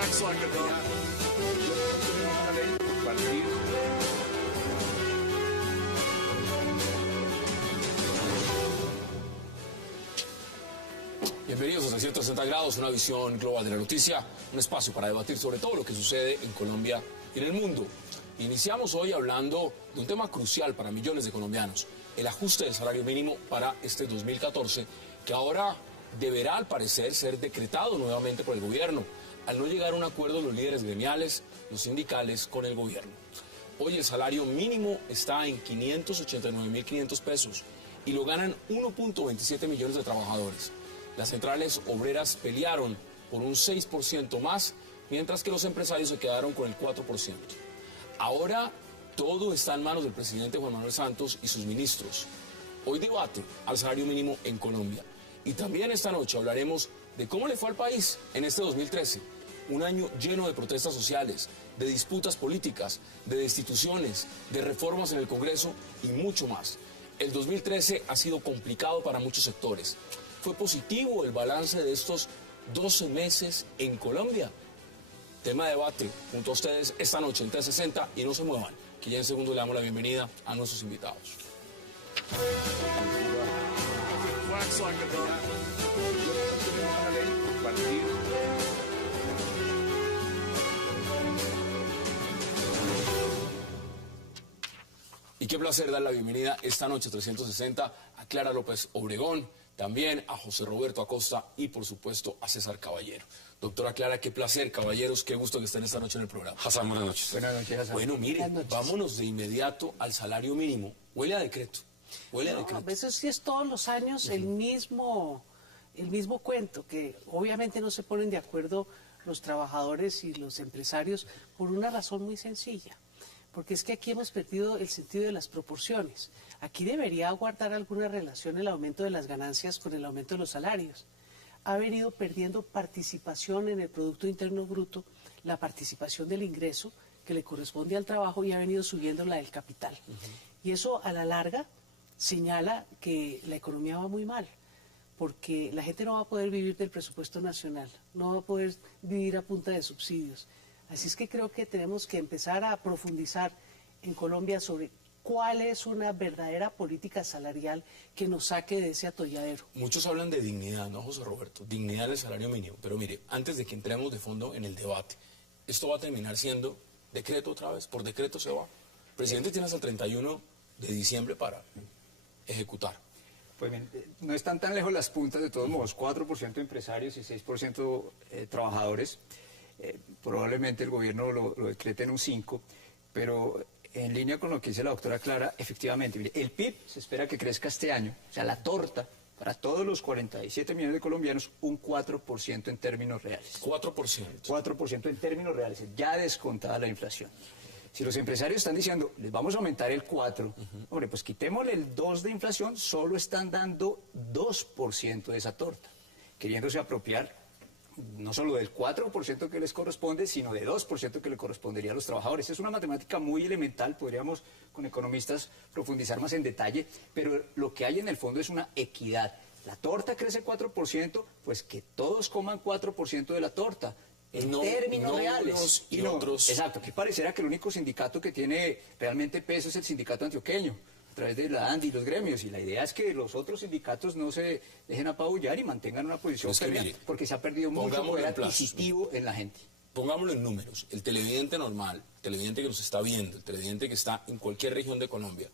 Acts like a dog. Bienvenidos a 360 grados, una visión global de la noticia, un espacio para debatir sobre todo lo que sucede en Colombia y en el mundo. Iniciamos hoy hablando de un tema crucial para millones de colombianos, el ajuste del salario mínimo para este 2014, que ahora deberá al parecer ser decretado nuevamente por el gobierno, al no llegar a un acuerdo los líderes gremiales, los sindicales con el gobierno. Hoy el salario mínimo está en 589.500 pesos y lo ganan 1.27 millones de trabajadores. Las centrales obreras pelearon por un 6% más, mientras que los empresarios se quedaron con el 4%. Ahora todo está en manos del presidente Juan Manuel Santos y sus ministros. Hoy debate al salario mínimo en Colombia. Y también esta noche hablaremos de cómo le fue al país en este 2013. Un año lleno de protestas sociales, de disputas políticas, de destituciones, de reformas en el Congreso y mucho más. El 2013 ha sido complicado para muchos sectores. ¿Fue positivo el balance de estos 12 meses en Colombia? Tema de debate junto a ustedes esta noche en 360 y no se muevan, que ya en segundo le damos la bienvenida a nuestros invitados. Acts like a dog. Y qué placer dar la bienvenida esta noche 360 a Clara López Obregón, también a José Roberto Acosta y por supuesto a César Caballero. Doctora Clara, qué placer, caballeros, qué gusto que estén esta noche en el programa. Hassan, buenas noches. Buenas noches, Hassan. Bueno, mire, vámonos de inmediato al salario mínimo. Huele a decreto. Huele a decreto. Eso sí es todos los años el mismo cuento, que obviamente no se ponen de acuerdo los trabajadores y los empresarios por una razón muy sencilla. Porque es que aquí hemos perdido el sentido de las proporciones. Aquí debería guardar alguna relación el aumento de las ganancias con el aumento de los salarios. Ha venido perdiendo participación en el Producto Interno Bruto, la participación del ingreso que le corresponde al trabajo, y ha venido subiendo la del capital. Y eso a la larga señala que la economía va muy mal, porque la gente no va a poder vivir del presupuesto nacional, no va a poder vivir a punta de subsidios. Así es que creo que tenemos que empezar a profundizar en Colombia sobre cuál es una verdadera política salarial que nos saque de ese atolladero. Muchos hablan de dignidad, ¿no, José Roberto? Dignidad del salario mínimo. Pero mire, antes de que entremos de fondo en el debate, esto va a terminar siendo decreto otra vez. Por decreto se va. El presidente tiene hasta el 31 de diciembre para ejecutar. Pues bien, no están tan lejos las puntas, de todos modos, 4% empresarios y 6% trabajadores. Probablemente el gobierno lo decrete en un 5%, pero en línea con lo que dice la doctora Clara, efectivamente, mire, el PIB se espera que crezca este año, o sea, la torta para todos los 47 millones de colombianos, un 4% en términos reales. 4%. 4% en términos reales, ya descontada la inflación. Si los empresarios están diciendo, les vamos a aumentar el 4%, hombre, pues quitémosle el 2% de inflación, solo están dando 2% de esa torta, queriéndose apropiar no solo del 4% que les corresponde, sino de 2% que le correspondería a los trabajadores. Es una matemática muy elemental, podríamos con economistas profundizar más en detalle, pero lo que hay en el fondo es una equidad. La torta crece 4%, pues que todos coman 4% de la torta. En términos reales. Unos y otros. Exacto, que pareciera que el único sindicato que tiene realmente peso es el sindicato antioqueño, a través de la ANDI y los gremios, y la idea es que los otros sindicatos no se dejen apabullar y mantengan una posición férrea, porque se ha perdido mucho poder adquisitivo en la gente. Pongámoslo en números. El televidente normal, el televidente que nos está viendo, el televidente que está en cualquier región de Colombia,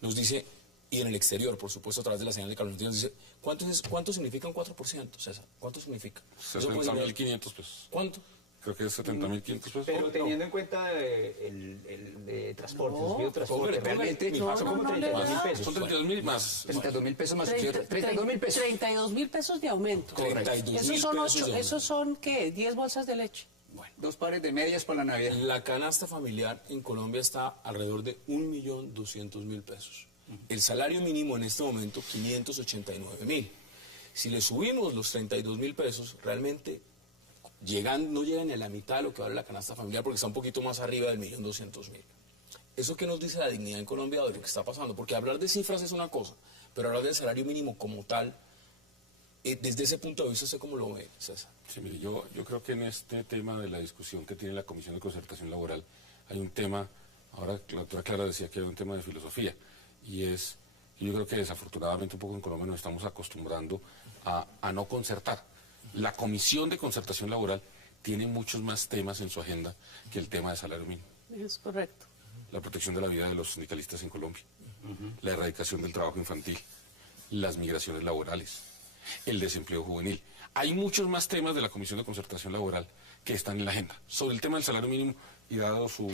nos dice, y en el exterior, por supuesto, a través de la señal de Carlos, nos dice, ¿cuánto significa un 4%, César? ¿Cuánto significa? 70.500 pesos. ¿Cuánto? Creo que es 70.500 pesos. Pero teniendo en cuenta el transporte, los biotransportes, realmente no, son como no, 32.000 pesos. Son 32.000 más. 32.000 pesos más 32.000 pesos. 32.000 pesos de aumento. 32.000 pesos. Esos son, ¿qué? 10 bolsas de leche. Bueno, 2 pares de medias para la Navidad. La canasta familiar en Colombia está alrededor de 1.200.000 pesos. El salario mínimo en este momento, 589.000. Si le subimos los 32.000 pesos, realmente no llegan ni a la mitad de lo que vale la canasta familiar, porque está un poquito más arriba del 1.200.000. ¿Eso qué nos dice la dignidad en Colombia de lo que está pasando? Porque hablar de cifras es una cosa, pero hablar del salario mínimo como tal, desde ese punto de vista, ¿usted cómo lo ve, César? Sí, mire, yo creo que en este tema de la discusión que tiene la Comisión de Concertación Laboral hay un tema, ahora la doctora Clara decía que hay un tema de filosofía, y yo creo que desafortunadamente un poco en Colombia nos estamos acostumbrando a no concertar. La Comisión de Concertación Laboral tiene muchos más temas en su agenda que el tema de salario mínimo. Es correcto. La protección de la vida de los sindicalistas en Colombia, la erradicación del trabajo infantil, las migraciones laborales, el desempleo juvenil. Hay muchos más temas de la Comisión de Concertación Laboral que están en la agenda. Sobre el tema del salario mínimo, y dado su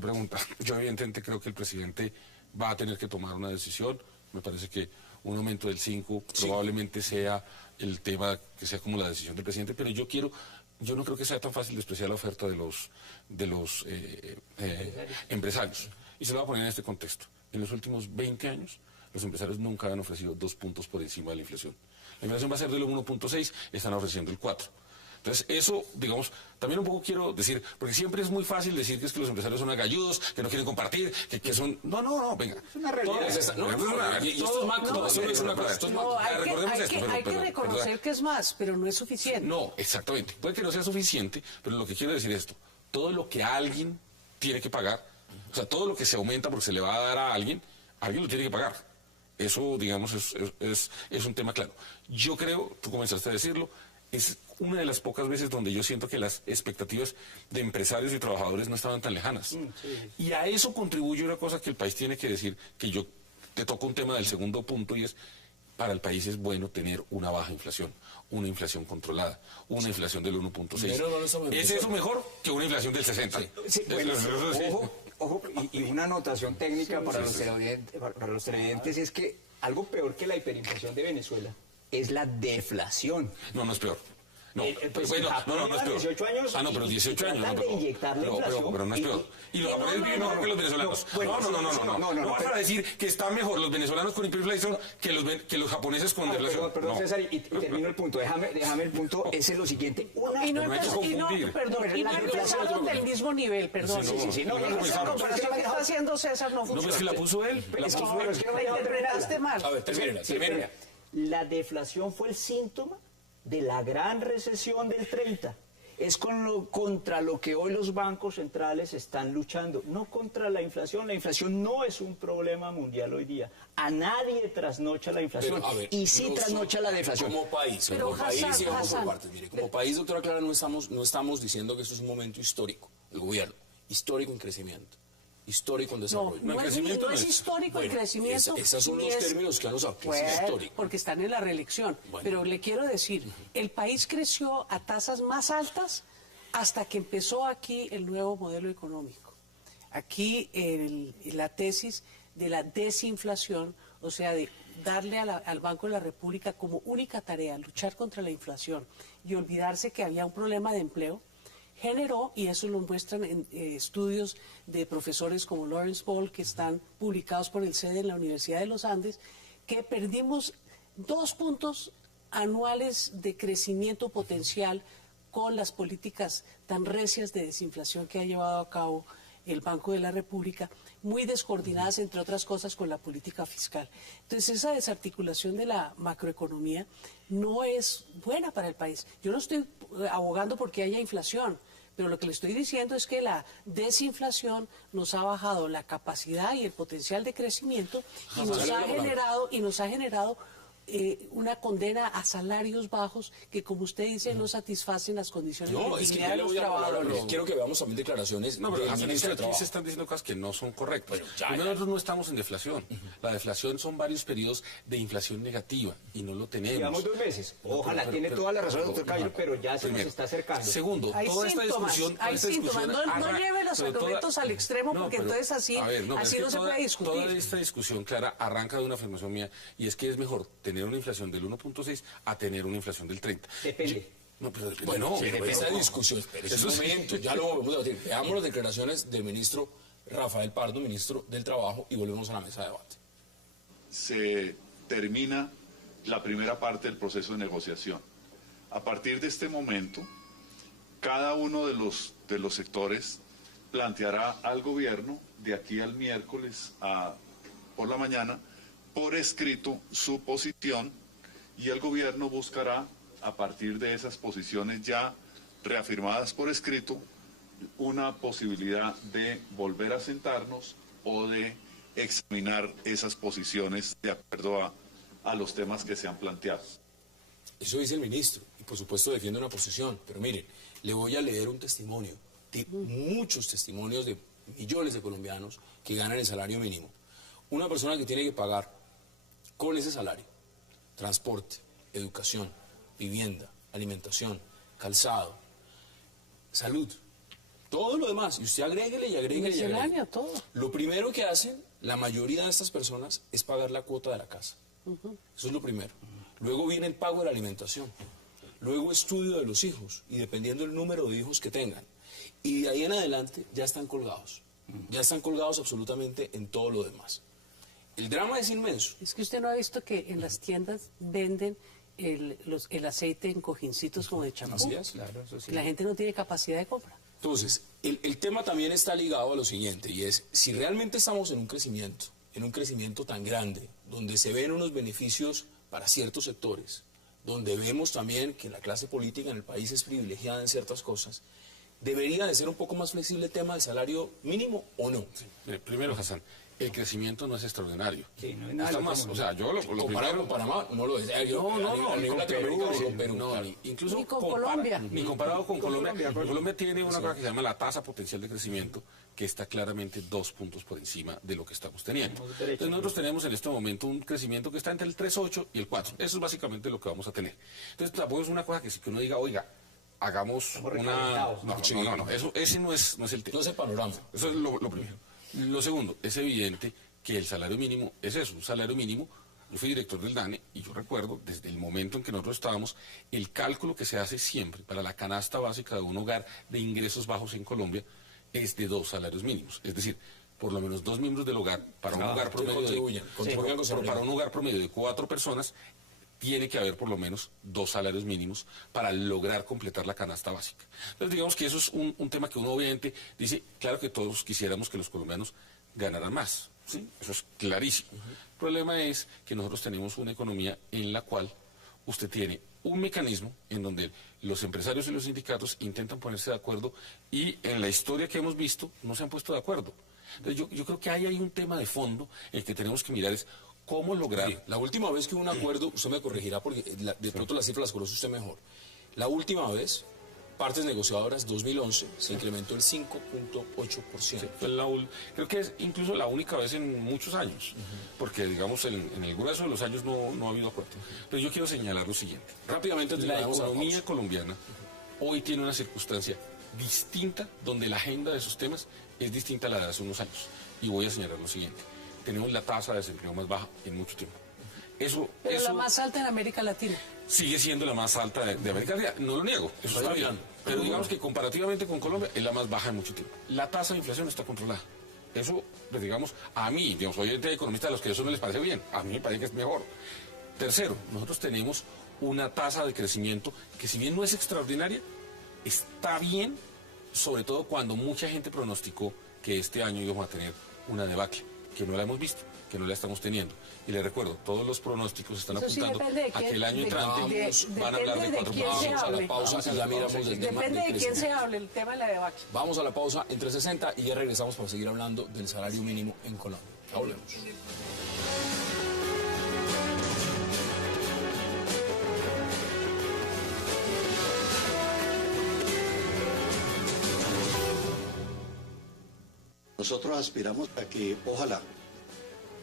pregunta, yo evidentemente creo que el presidente va a tener que tomar una decisión. Me parece que un aumento del 5 probablemente sea el tema que sea como la decisión del presidente, pero yo no creo que sea tan fácil despreciar la oferta de los empresarios. Y se lo voy a poner en este contexto. En los últimos 20 años, los empresarios nunca han ofrecido 2 puntos por encima de la inflación. La inflación va a ser del 1.6, están ofreciendo el 4. Entonces, eso, digamos, también un poco quiero decir, porque siempre es muy fácil decir que es que los empresarios son agalludos, que no quieren compartir, que son... No, venga. Es una realidad. Esto es macro, eso no es una cosa, esto es macro. Recordemos esto, Hay que reconocer que es más, pero no es suficiente. No, exactamente. Puede que no sea suficiente, pero lo que quiero decir es esto. Todo lo que alguien tiene que pagar, o sea, todo lo que se aumenta porque se le va a dar a alguien lo tiene que pagar. Eso, digamos, es un tema claro. Yo creo, tú comenzaste a decirlo, es una de las pocas veces donde yo siento que las expectativas de empresarios y trabajadores no estaban tan lejanas. Y a eso contribuye una cosa que el país tiene que decir, que yo te toco un tema del segundo punto, y es, para el país es bueno tener una baja inflación, una inflación controlada, una inflación del 1.6. ¿Es eso mejor que una inflación del 60? Sí, bueno, ojo, y una anotación técnica para los televidentes es que algo peor que la hiperinflación de Venezuela es la deflación. No es peor. No, pues bueno, Japón no es peor. 18 años pero 18 años. tratan de inyectar la inflación. Pero no es peor. Y los japoneses viven mejor que los venezolanos. No vas a decir que están mejor los venezolanos con hiperinflación que los japoneses con deflación. Perdón, César, y termino el punto. Déjame el punto. Ese es lo siguiente. Y no hay que confundir. empezaron del mismo nivel, perdón. Sí. No, esa comparación que está haciendo César no funciona. No, es que la puso él. La interpretaste mal. A ver, termina. La deflación fue el síntoma de la gran recesión del 30. Es contra lo que hoy los bancos centrales están luchando, no contra la inflación. La inflación no es un problema mundial hoy día. A nadie trasnocha la inflación, Pero, a ver, y sí trasnocha la deflación. Como país, y vamos por partes. Mire, como país, doctora Clara, no estamos diciendo que esto es un momento histórico, el gobierno, histórico en crecimiento, histórico en desarrollo. No es histórico el crecimiento. Esos son los términos que han usado, que es histórico. Porque están en la reelección. Bueno. Pero le quiero decir, el país creció a tasas más altas hasta que empezó aquí el nuevo modelo económico. Aquí la tesis de la desinflación, o sea, de darle al Banco de la República como única tarea luchar contra la inflación y olvidarse que había un problema de empleo, generó, y eso lo muestran en estudios de profesores como Lawrence Ball, que están publicados por el CEDE en la Universidad de los Andes, que perdimos 2 puntos anuales de crecimiento potencial con las políticas tan recias de desinflación que ha llevado a cabo el Banco de la República, muy descoordinadas, entre otras cosas, con la política fiscal. Entonces, esa desarticulación de la macroeconomía no es buena para el país. Yo no estoy abogando porque haya inflación, pero lo que le estoy diciendo es que la desinflación nos ha bajado la capacidad y el potencial de crecimiento y nos ha generado una condena a salarios bajos que, como usted dice, no satisfacen las condiciones de dignidad de los trabajadores. Quiero que veamos también declaraciones No, pero del ministro de aquí Trabajo. se están diciendo cosas que no son correctas. Bueno, Primero, nosotros no estamos en deflación. La deflación son varios periodos de inflación negativa y no lo tenemos. Llevamos 2 meses. Ojalá, tiene toda la razón el doctor Cabello, pero ya se nos está acercando. Segundo, Hay toda síntomas, esta discusión... hay síntomas. No lleve los argumentos al extremo, porque entonces así no se puede discutir. Toda esta discusión, Clara, arranca de una afirmación mía, y es que es mejor tener una inflación del 1.6 a tener una inflación del 30. Depende. Pero depende. Bueno, esa discusión, espere un momento, ya lo volvemos a debatir. Veamos las declaraciones del ministro Rafael Pardo, ministro del Trabajo, y volvemos a la mesa de debate. Se termina la primera parte del proceso de negociación. A partir de este momento, cada uno de los sectores planteará al gobierno de aquí al miércoles por la mañana, por escrito, su posición, y el gobierno buscará a partir de esas posiciones ya reafirmadas por escrito, una posibilidad de volver a sentarnos o de examinar esas posiciones de acuerdo a los temas que se han planteado. Eso dice el ministro, y por supuesto defiende una posición, pero miren, le voy a leer un testimonio, de muchos testimonios de millones de colombianos que ganan el salario mínimo. Una persona que tiene que pagar con ese salario transporte, educación, vivienda, alimentación, calzado, salud, todo lo demás, y usted agréguele y agréguele y agréguele. Todo. Lo primero que hacen la mayoría de estas personas es pagar la cuota de la casa. Eso es lo primero. Luego viene el pago de la alimentación. Luego estudio de los hijos, y dependiendo del número de hijos que tengan. Y de ahí en adelante ya están colgados. Ya están colgados absolutamente en todo lo demás. El drama es inmenso. Es que usted no ha visto que en las tiendas venden el aceite en cojincitos como de champú. Así es. Claro, eso sí. La gente no tiene capacidad de compra. Entonces, el tema también está ligado a lo siguiente, y es, si realmente estamos en un crecimiento tan grande, donde se ven unos beneficios para ciertos sectores, donde vemos también que la clase política en el país es privilegiada en ciertas cosas, ¿debería de ser un poco más flexible el tema del salario mínimo o no? Primero, Hassan, el crecimiento no es extraordinario. Sí, no es nada Está del más, otro o sea, yo lo Comparado primero... con Panamá, no lo es. No, ni con Latinoamérica, ni con Perú. No, claro. incluso Ni con Colombia. Ni comparado con Colombia. Colombia tiene una cosa que se llama la tasa potencial de crecimiento, que está claramente 2 puntos por encima de lo que estamos teniendo. Entonces nosotros tenemos en este momento un crecimiento que está entre el 3.8 y el 4. Eso es básicamente lo que vamos a tener. Entonces tampoco es una cosa que uno diga, oiga, hagamos una... No, ese no es el tema. No es el panorama. Eso es lo primero. Lo segundo, es evidente que el salario mínimo es eso, un salario mínimo. Yo fui director del DANE y yo recuerdo, desde el momento en que nosotros estábamos, el cálculo que se hace siempre para la canasta básica de un hogar de ingresos bajos en Colombia es de 2 salarios mínimos. Es decir, por lo menos 2 miembros del hogar, para un hogar promedio de 4 personas, tiene que haber por lo menos 2 salarios mínimos para lograr completar la canasta básica. Entonces digamos que eso es un tema que uno obviamente dice, claro que todos quisiéramos que los colombianos ganaran más, ¿sí? Eso es clarísimo. El problema es que nosotros tenemos una economía en la cual usted tiene un mecanismo en donde los empresarios y los sindicatos intentan ponerse de acuerdo y en la historia que hemos visto no se han puesto de acuerdo. Entonces yo creo que ahí hay un tema de fondo en el que tenemos que mirar es cómo lograr... Sí, la última vez que hubo un acuerdo, usted me corregirá porque de pronto las cifras las conoce usted mejor. La última vez, partes negociadoras 2011, se incrementó el 5.8%. Creo que es incluso la única vez en muchos años, porque digamos en el grueso de los años no ha habido acuerdo. Entonces yo quiero señalar lo siguiente. Rápidamente, La economía colombiana hoy tiene una circunstancia distinta, donde la agenda de esos temas es distinta a la de hace unos años. Y voy a señalar lo siguiente. Tenemos la tasa de desempleo más baja en mucho tiempo. Pero la más alta en América Latina. Sigue siendo la más alta de América Latina, no lo niego, eso está bien. Pero digamos que comparativamente con Colombia es la más baja en mucho tiempo. La tasa de inflación está controlada. Eso, pues, digamos, a mí, digamos, soy economista de los que eso no les parece bien, a mí me parece que es mejor. Tercero, nosotros tenemos una tasa de crecimiento que, si bien no es extraordinaria, está bien, sobre todo cuando mucha gente pronosticó que este año íbamos a tener una debacle, que no la hemos visto, que no la estamos teniendo. Y les recuerdo, todos los pronósticos están apuntando a que el año entrante van a hablar de 4 puntos. Vamos a la pausa y ya miramos el tema Depende del de quién se crecimiento. hable, el tema de la debacle. Vamos a la pausa entre 60 y ya regresamos para seguir hablando del salario mínimo en Colombia. Ya volvemos. Nosotros aspiramos a que, ojalá,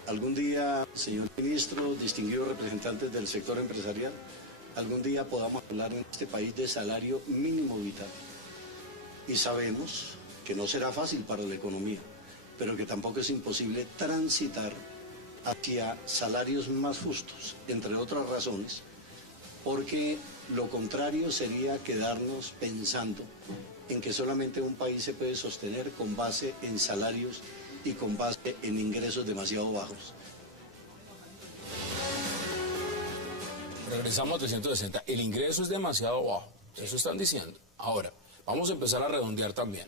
algún día, señor ministro, distinguidos representantes del sector empresarial, algún día podamos hablar en este país de salario mínimo vital. Y sabemos que no será fácil para la economía, pero que tampoco es imposible transitar hacia salarios más justos, entre otras razones, porque lo contrario sería quedarnos pensando en que solamente un país se puede sostener con base en salarios y con base en ingresos demasiado bajos. Regresamos a 360. El ingreso es demasiado bajo. Eso están diciendo. Ahora, vamos a empezar a redondear también.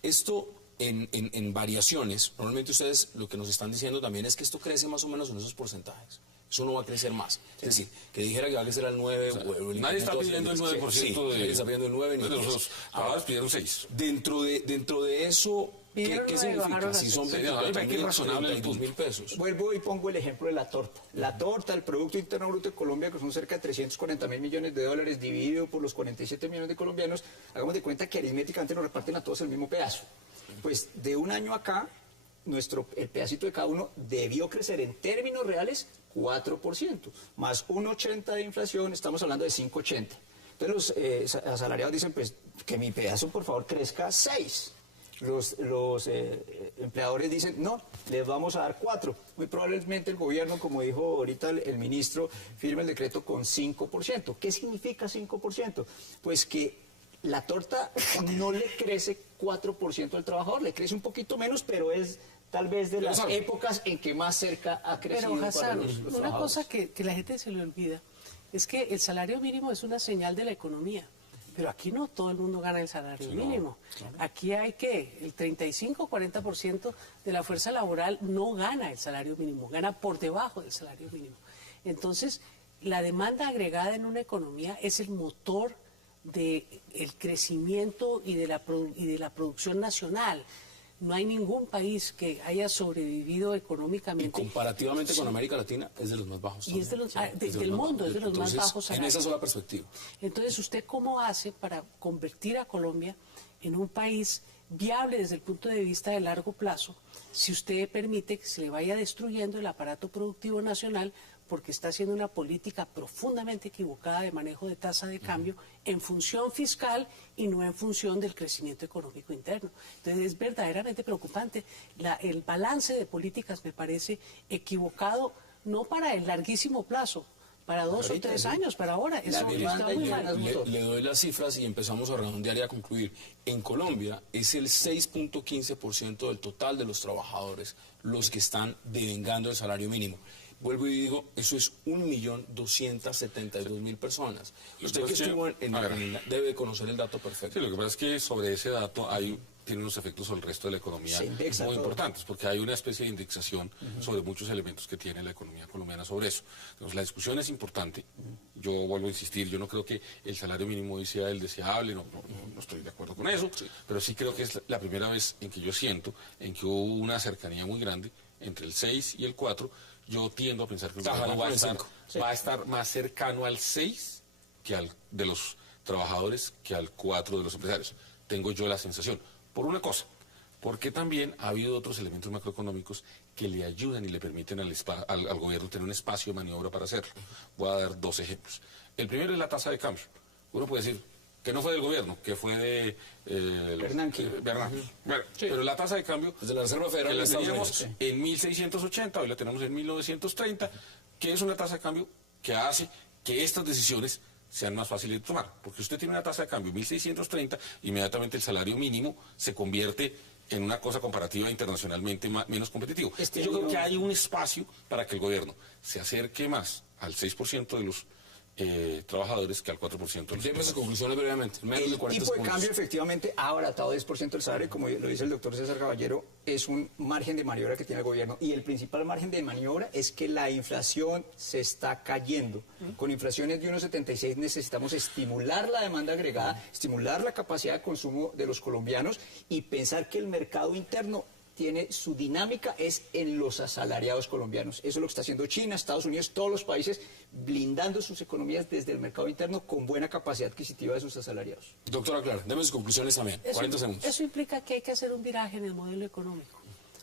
Esto en variaciones, normalmente ustedes lo que nos están diciendo también es que esto crece más o menos en esos porcentajes. Eso no va a crecer más. Es decir, que dijera que va a crecer al 9 o el nadie está pidiendo el 9% sí, de... está pidiendo el 9 ni los trabajadores pidieron 6. Dentro de eso, ¿qué significa? Si son hay que razonable el 2.000 pesos. Vuelvo y pongo el ejemplo de la torta. La torta, el Producto Interno Bruto de Colombia, que son cerca de 340.000 millones de dólares, dividido por los 47 millones de colombianos, hagamos de cuenta que aritméticamente nos reparten a todos el mismo pedazo. Pues de un año acá, el pedacito de cada uno debió crecer en términos reales 4%, más 1,80 de inflación, estamos hablando de 5,80. Entonces los asalariados dicen, pues, que mi pedazo, por favor, crezca 6. Los empleadores dicen, no, les vamos a dar 4. Muy probablemente el gobierno, como dijo ahorita el ministro, firme el decreto con 5%. ¿Qué significa 5%? Pues que la torta no le crece 4% al trabajador, le crece un poquito menos, pero es tal vez de las épocas en que más cerca ha crecido. Pero, Hassan, para los una cosa que la gente se le olvida es que el salario mínimo es una señal de la economía. Pero aquí no todo el mundo gana el salario mínimo. Claro. Aquí hay que el 35-40% de la fuerza laboral no gana el salario mínimo, gana por debajo del salario mínimo. Entonces, la demanda agregada en una economía es el motor del crecimiento y de la producción nacional. No hay ningún país que haya sobrevivido económicamente. Y comparativamente con América Latina es de los más bajos. Y es de los, del mundo, es de los más bajos. En esa sola perspectiva. Entonces, ¿usted cómo hace para convertir a Colombia en un país viable desde el punto de vista de largo plazo si usted permite que se le vaya destruyendo el aparato productivo nacional porque está haciendo una política profundamente equivocada de manejo de tasa de cambio en función fiscal y no en función del crecimiento económico interno? Entonces es verdaderamente preocupante. El balance de políticas me parece equivocado, no para el larguísimo plazo, para 2 o 3 años, para ahora. Eso está muy mal. Le doy las cifras y empezamos a redondear y a concluir. En Colombia es el 6.15% del total de los trabajadores los que están devengando el salario mínimo. Vuelvo y digo, eso es 1.272.000 personas. Usted que estuvo debe conocer el dato perfecto. Sí, lo que pasa es que sobre ese dato tiene unos efectos sobre el resto de la economía muy importantes, porque hay una especie de indexación sobre muchos elementos que tiene la economía colombiana sobre eso. Entonces, la discusión es importante. Yo vuelvo a insistir, yo no creo que el salario mínimo hoy sea el deseable, no estoy de acuerdo con eso, pero sí creo que es la primera vez en que yo siento en que hubo una cercanía muy grande entre el 6 y el 4. Yo tiendo a pensar que el gobierno va a estar más cercano al 6 de los trabajadores que al 4 de los empresarios. Tengo yo la sensación. Por una cosa, porque también ha habido otros elementos macroeconómicos que le ayudan y le permiten al gobierno tener un espacio de maniobra para hacerlo. Voy a dar 2 ejemplos. El primero es la tasa de cambio. Uno puede decir que no fue del gobierno, que fue de Bernanke. Bueno, sí. Pero la tasa de cambio desde la Reserva Federal la teníamos en 1680, hoy la tenemos en 1930, que es una tasa de cambio que hace que estas decisiones sean más fáciles de tomar. Porque usted tiene una tasa de cambio en 1630, inmediatamente el salario mínimo se convierte en una cosa comparativa internacionalmente menos competitivo. Yo creo que hay un espacio para que el gobierno se acerque más al 6% de los trabajadores que al 4%. Deme sus conclusiones brevemente. El tipo de cambio efectivamente ha abaratado 10% el salario, como lo dice el doctor César Caballero, es un margen de maniobra que tiene el gobierno. Y el principal margen de maniobra es que la inflación se está cayendo. Con inflaciones de 1,76 necesitamos estimular la demanda agregada, estimular la capacidad de consumo de los colombianos y pensar que el mercado interno tiene su dinámica es en los asalariados colombianos. Eso es lo que está haciendo China, Estados Unidos, todos los países blindando sus economías desde el mercado interno con buena capacidad adquisitiva de sus asalariados. Doctora Clara, deme sus conclusiones también. 40 segundos. Eso implica que hay que hacer un viraje en el modelo económico,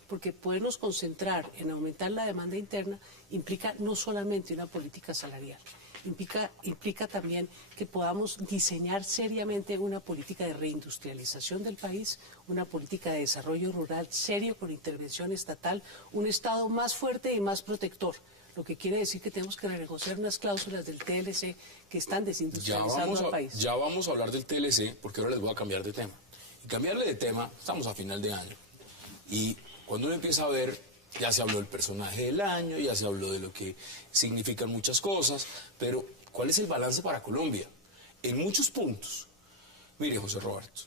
porque podernos concentrar en aumentar la demanda interna implica no solamente una política salarial, implica también que podamos diseñar seriamente una política de reindustrialización del país, una política de desarrollo rural serio con intervención estatal, un Estado más fuerte y más protector. Lo que quiere decir que tenemos que renegociar unas cláusulas del TLC que están desindustrializando al país. Ya vamos a hablar del TLC porque ahora les voy a cambiar de tema. Y cambiarle de tema, estamos a final de año. Y cuando uno empieza a ver, ya se habló del personaje del año, ya se habló de lo que significan muchas cosas, pero ¿cuál es el balance para Colombia? En muchos puntos. Mire, José Roberto,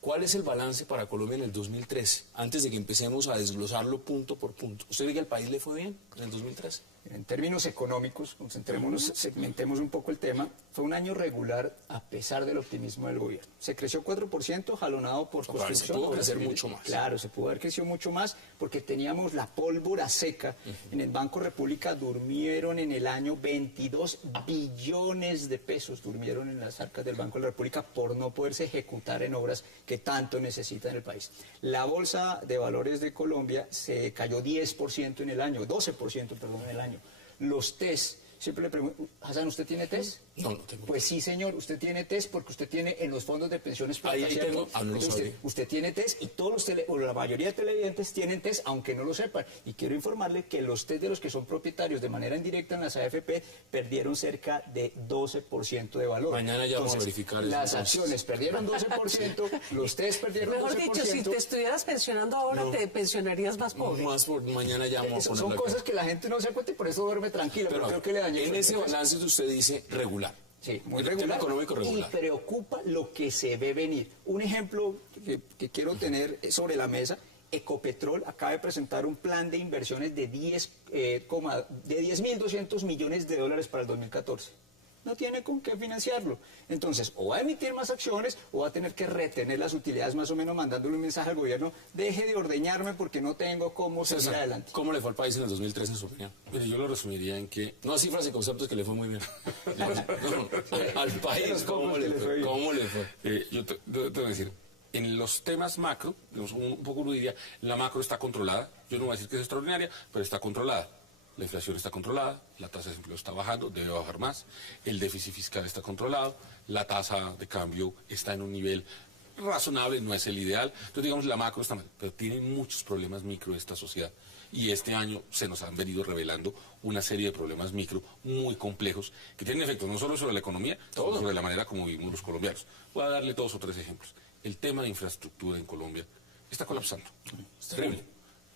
¿cuál es el balance para Colombia en el 2013? Antes de que empecemos a desglosarlo punto por punto. ¿Usted ve que al país le fue bien en el 2013? En términos económicos, concentrémonos, segmentemos un poco el tema, fue un año regular a pesar del optimismo del gobierno. Se creció 4%, jalonado por construcción. Se pudo crecer mucho más. Claro, se pudo haber crecido mucho más porque teníamos la pólvora seca. En el Banco República durmieron en el año 22 billones de pesos, durmieron en las arcas del Banco de la República por no poderse ejecutar en obras que tanto necesita en el país. La Bolsa de Valores de Colombia se cayó 10% en el año, 12%, perdón, en el año. Los test, siempre le pregunto, Hassan, ¿usted tiene test? No, no tengo. Pues sí, señor, usted tiene test porque usted tiene en los fondos de pensiones Ahí ¿cierto? tengo. No lo sabía. Usted tiene test y todos la mayoría de televidentes tienen test, aunque no lo sepan. Y quiero informarle que los test de los que son propietarios de manera indirecta en las AFP perdieron cerca de 12% de valor. Mañana ya vamos a verificar eso. Las acciones perdieron 12%, los test perdieron 12%. Mejor dicho, si te estuvieras pensionando ahora, te pensionarías más pobre. Mañana ya vamos a poner Son cosas que la gente no se da cuenta y por eso duerme tranquila, pero creo que le dañé. En ese balance usted dice regular. Sí, muy El regular, tema económico regular. y preocupa lo que se ve venir. Un ejemplo que quiero tener sobre la mesa, Ecopetrol acaba de presentar un plan de inversiones de 10.200 millones de dólares para el 2014. No tiene con qué financiarlo. Entonces, o va a emitir más acciones o va a tener que retener las utilidades, más o menos mandándole un mensaje al gobierno, deje de ordeñarme porque no tengo cómo seguir adelante. ¿Cómo le fue al país en el 2013 en su opinión? Mire, yo lo resumiría en que, no a cifras y conceptos, que le fue muy bien. Al país, ¿cómo le fue? ¿Cómo le fue? Yo te voy a decir, en los temas macro, digamos, un poco uno diría, la macro está controlada. Yo no voy a decir que es extraordinaria, pero está controlada. La inflación está controlada, la tasa de desempleo está bajando, debe bajar más, el déficit fiscal está controlado, la tasa de cambio está en un nivel razonable, no es el ideal. Entonces, digamos, la macro está mal, pero tiene muchos problemas micro esta sociedad. Y este año se nos han venido revelando una serie de problemas micro muy complejos que tienen efectos no solo sobre la economía, sino sobre la manera como vivimos los colombianos. Voy a darle 2 o 3 ejemplos. El tema de infraestructura en Colombia está colapsando. Es terrible.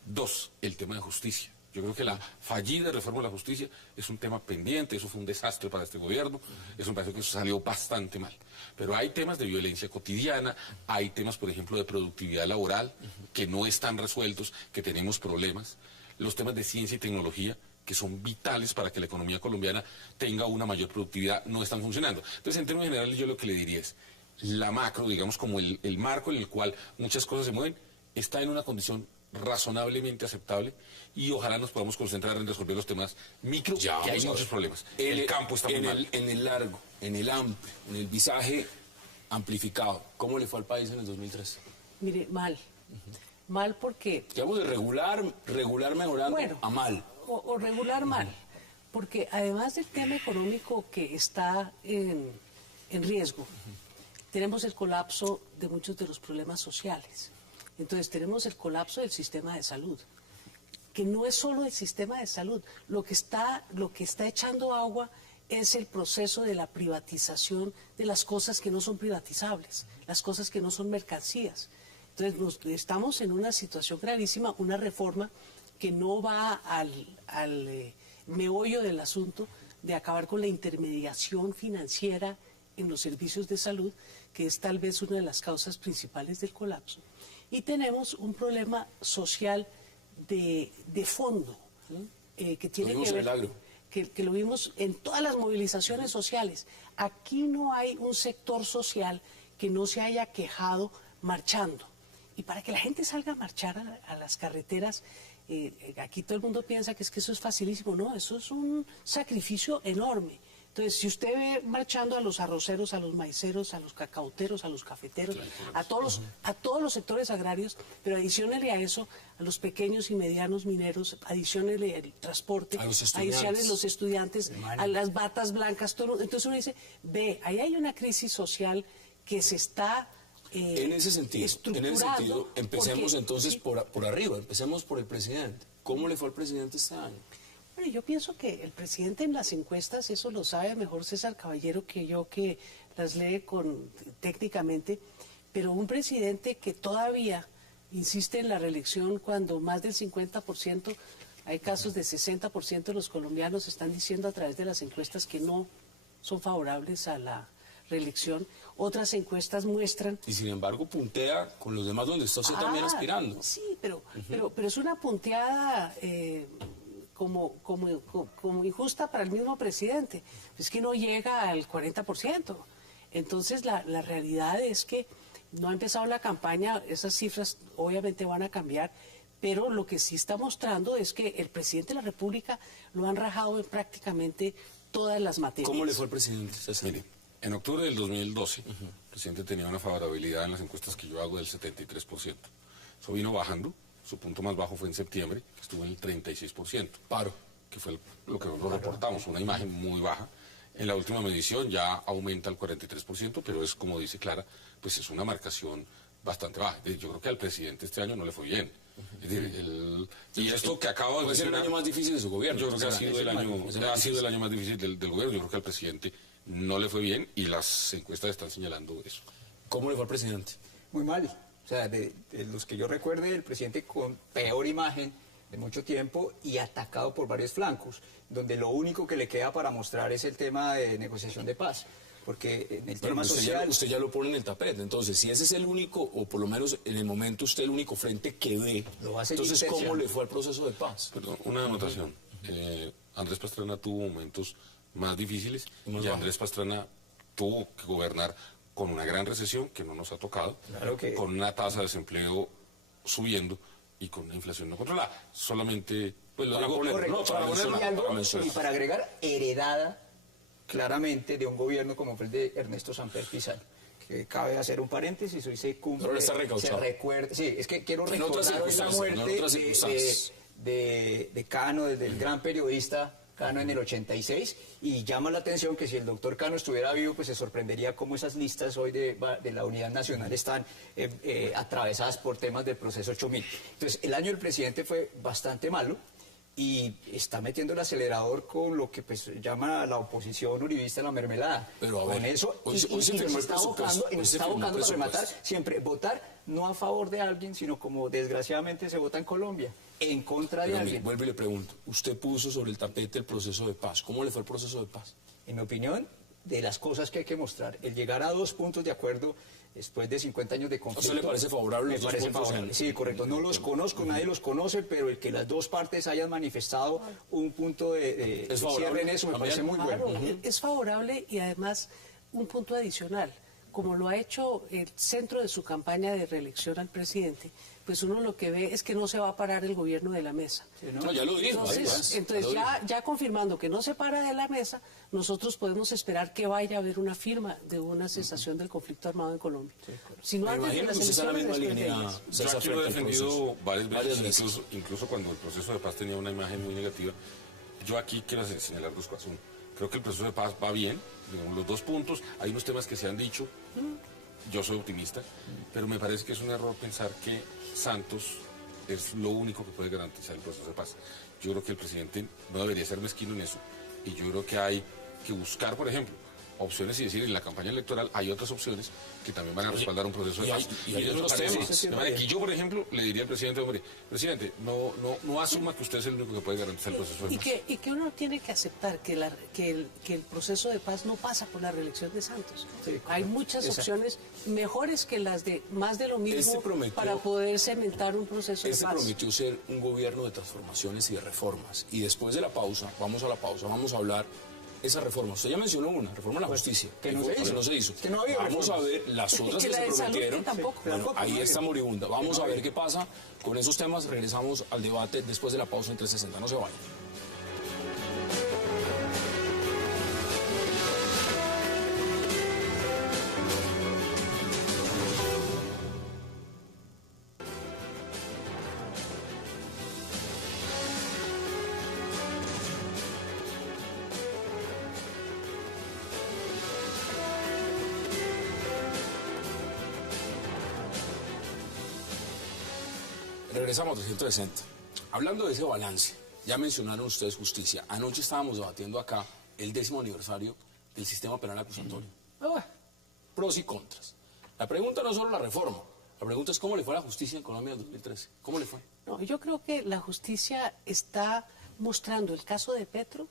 2, el tema de justicia. Yo creo que la fallida reforma de la justicia es un tema pendiente, eso fue un desastre para este gobierno, es un país que salió bastante mal. Pero hay temas de violencia cotidiana, hay temas, por ejemplo, de productividad laboral, que no están resueltos, que tenemos problemas. Los temas de ciencia y tecnología, que son vitales para que la economía colombiana tenga una mayor productividad, no están funcionando. Entonces, en términos generales, yo lo que le diría es, la macro, digamos, como el marco en el cual muchas cosas se mueven, está en una condición razonablemente aceptable y ojalá nos podamos concentrar en resolver los temas micro, que hay muchos problemas. El campo está muy mal. En el largo, en el amplio, en el visaje amplificado, ¿cómo le fue al país en el 2013? Mire, mal. Mal porque... Digamos de regular mejorando, bueno, a mal. O regular mal. Porque además del tema económico que está en riesgo, tenemos el colapso de muchos de los problemas sociales. Entonces tenemos el colapso del sistema de salud, que no es solo el sistema de salud. Lo que está echando agua es el proceso de la privatización de las cosas que no son privatizables, las cosas que no son mercancías. Entonces estamos en una situación gravísima, una reforma que no va al meollo del asunto de acabar con la intermediación financiera en los servicios de salud, que es tal vez una de las causas principales del colapso. Y tenemos un problema social de fondo, que tiene que ver, que lo vimos en todas las movilizaciones sociales. Aquí no hay un sector social que no se haya quejado marchando. Y para que la gente salga a marchar a las carreteras, aquí todo el mundo piensa que eso es facilísimo. No, eso es un sacrificio enorme. Entonces, si usted ve marchando a los arroceros, a los maiceros, a los cacauteros, a los cafeteros, a todos los sectores agrarios, pero adiciónele a eso a los pequeños y medianos mineros, adiciónele el transporte, adiciónele los estudiantes, a las batas blancas, todo. Entonces uno dice, ve, ahí hay una crisis social que se está en ese sentido, empecemos entonces por arriba, empecemos por el presidente. ¿Cómo le fue al presidente este año? Bueno, yo pienso que el presidente en las encuestas, eso lo sabe mejor César Caballero que yo, que las lee técnicamente, pero un presidente que todavía insiste en la reelección cuando más del 50%, hay casos de 60% de los colombianos están diciendo a través de las encuestas que no son favorables a la reelección. Otras encuestas muestran... Y sin embargo puntea con los demás donde está usted también aspirando. Sí, pero es una punteada como injusta para el mismo presidente. Es que no llega al 40%. Entonces la realidad es que no ha empezado la campaña, esas cifras obviamente van a cambiar, pero lo que sí está mostrando es que el presidente de la República lo han rajado en prácticamente todas las materias. ¿Cómo le fue al presidente, César? Mire, en octubre del 2012, el presidente tenía una favorabilidad en las encuestas que yo hago del 73%. Eso vino bajando, su punto más bajo fue en septiembre, que estuvo en el 36%. Paro. Que fue lo que nosotros reportamos, una imagen muy baja. En la última medición ya aumenta al 43%, pero es como dice Clara, pues es una marcación bastante baja. Yo creo que al presidente este año no le fue bien. Es decir, y esto que acabo de Puede ser el año más difícil de su gobierno. Yo creo que ha sido el año más difícil del gobierno. Yo creo que al presidente no le fue bien y las encuestas están señalando eso. ¿Cómo le fue al presidente? Muy mal. O sea, de los que yo recuerde, el presidente con peor imagen de mucho tiempo y atacado por varios flancos, donde lo único que le queda para mostrar es el tema de negociación de paz. Porque en el tema social... Usted ya lo pone en el tapete. Entonces, si ese es el único, o por lo menos en el momento usted el único frente que ve, entonces, ¿cómo le fue al proceso de paz? Perdón, una anotación. Andrés Pastrana tuvo momentos más difíciles y Andrés Pastrana tuvo que gobernar con una gran recesión que no nos ha tocado, con una tasa de desempleo subiendo y con una inflación no controlada. Solamente, pues lo digo, y para agregar, heredada claramente de un gobierno como fue el de Ernesto Samper Pizarro, que cabe hacer un paréntesis, hoy se cumple, se recuerda, sí, es que quiero recordar hoy la muerte de Cano, del gran periodista Cano en el 86, y llama la atención que si el doctor Cano estuviera vivo, pues se sorprendería cómo esas listas hoy de la Unidad Nacional están atravesadas por temas del proceso 8000. Entonces, el año del presidente fue bastante malo, y está metiendo el acelerador con lo que pues llama la oposición uribista la mermelada. Pero a ver, con eso, y nos está abocando a rematar siempre, votar no a favor de alguien, sino como desgraciadamente se vota en Colombia, en contra de alguien. Vuelvo y le pregunto, usted puso sobre el tapete el proceso de paz. ¿Cómo le fue el proceso de paz? En mi opinión, de las cosas que hay que mostrar, el llegar a 2 puntos de acuerdo después de 50 años de conflicto. ¿A usted le parece favorable? Me parece favorable, sí, correcto. No los conozco, nadie los conoce, pero el que las dos partes hayan manifestado un punto de cierre en eso me parece muy bueno. Es favorable y además un punto adicional. Como lo ha hecho el centro de su campaña de reelección al presidente, pues uno lo que ve es que no se va a parar el gobierno de la mesa. Sí, ¿no? Ya lo dijo. Entonces ya confirmando que no se para de la mesa, nosotros podemos esperar que vaya a haber una firma de una cesación del conflicto armado en Colombia. Sí, si no antes de las elecciones, yo aquí lo he defendido varias veces, incluso cuando el proceso de paz tenía una imagen muy negativa. Yo aquí quiero señalar 2 cosas. Creo que el proceso de paz va bien, digamos, los 2 puntos. Hay unos temas que se han dicho, yo soy optimista, pero me parece que es un error pensar que Santos es lo único que puede garantizar el proceso de paz. Yo creo que el presidente no debería ser mezquino en eso, y yo creo que hay que buscar, por ejemplo, opciones y decir, en la campaña electoral hay otras opciones que también van a respaldar un proceso de paz. Y hay otros temas. Que yo, por ejemplo, le diría al presidente, hombre, presidente, no asuma que usted es el único que puede garantizar el proceso de paz. Y que uno tiene que aceptar que el proceso de paz no pasa por la reelección de Santos. Sí, hay muchas opciones mejores que las de más de lo mismo para poder cementar un proceso de paz. Prometió ser un gobierno de transformaciones y de reformas. Y después de la pausa, vamos a hablar esa reforma. Usted ya mencionó una, reforma de la justicia. Que no se hizo. Que no había vamos a ver las otras que se prometieron. Bueno, ahí está moribunda. Vamos a ver qué pasa con esos temas. Regresamos al debate después de la pausa en 360. No se vayan. Regresamos a 360. Hablando de ese balance, ya mencionaron ustedes justicia. Anoche estábamos debatiendo acá el 10º aniversario del sistema penal acusatorio. Pros y contras. La pregunta no es solo la reforma, la pregunta es cómo le fue a la justicia en Colombia en 2013. ¿Cómo le fue? No, yo creo que la justicia está mostrando, el caso de Petro,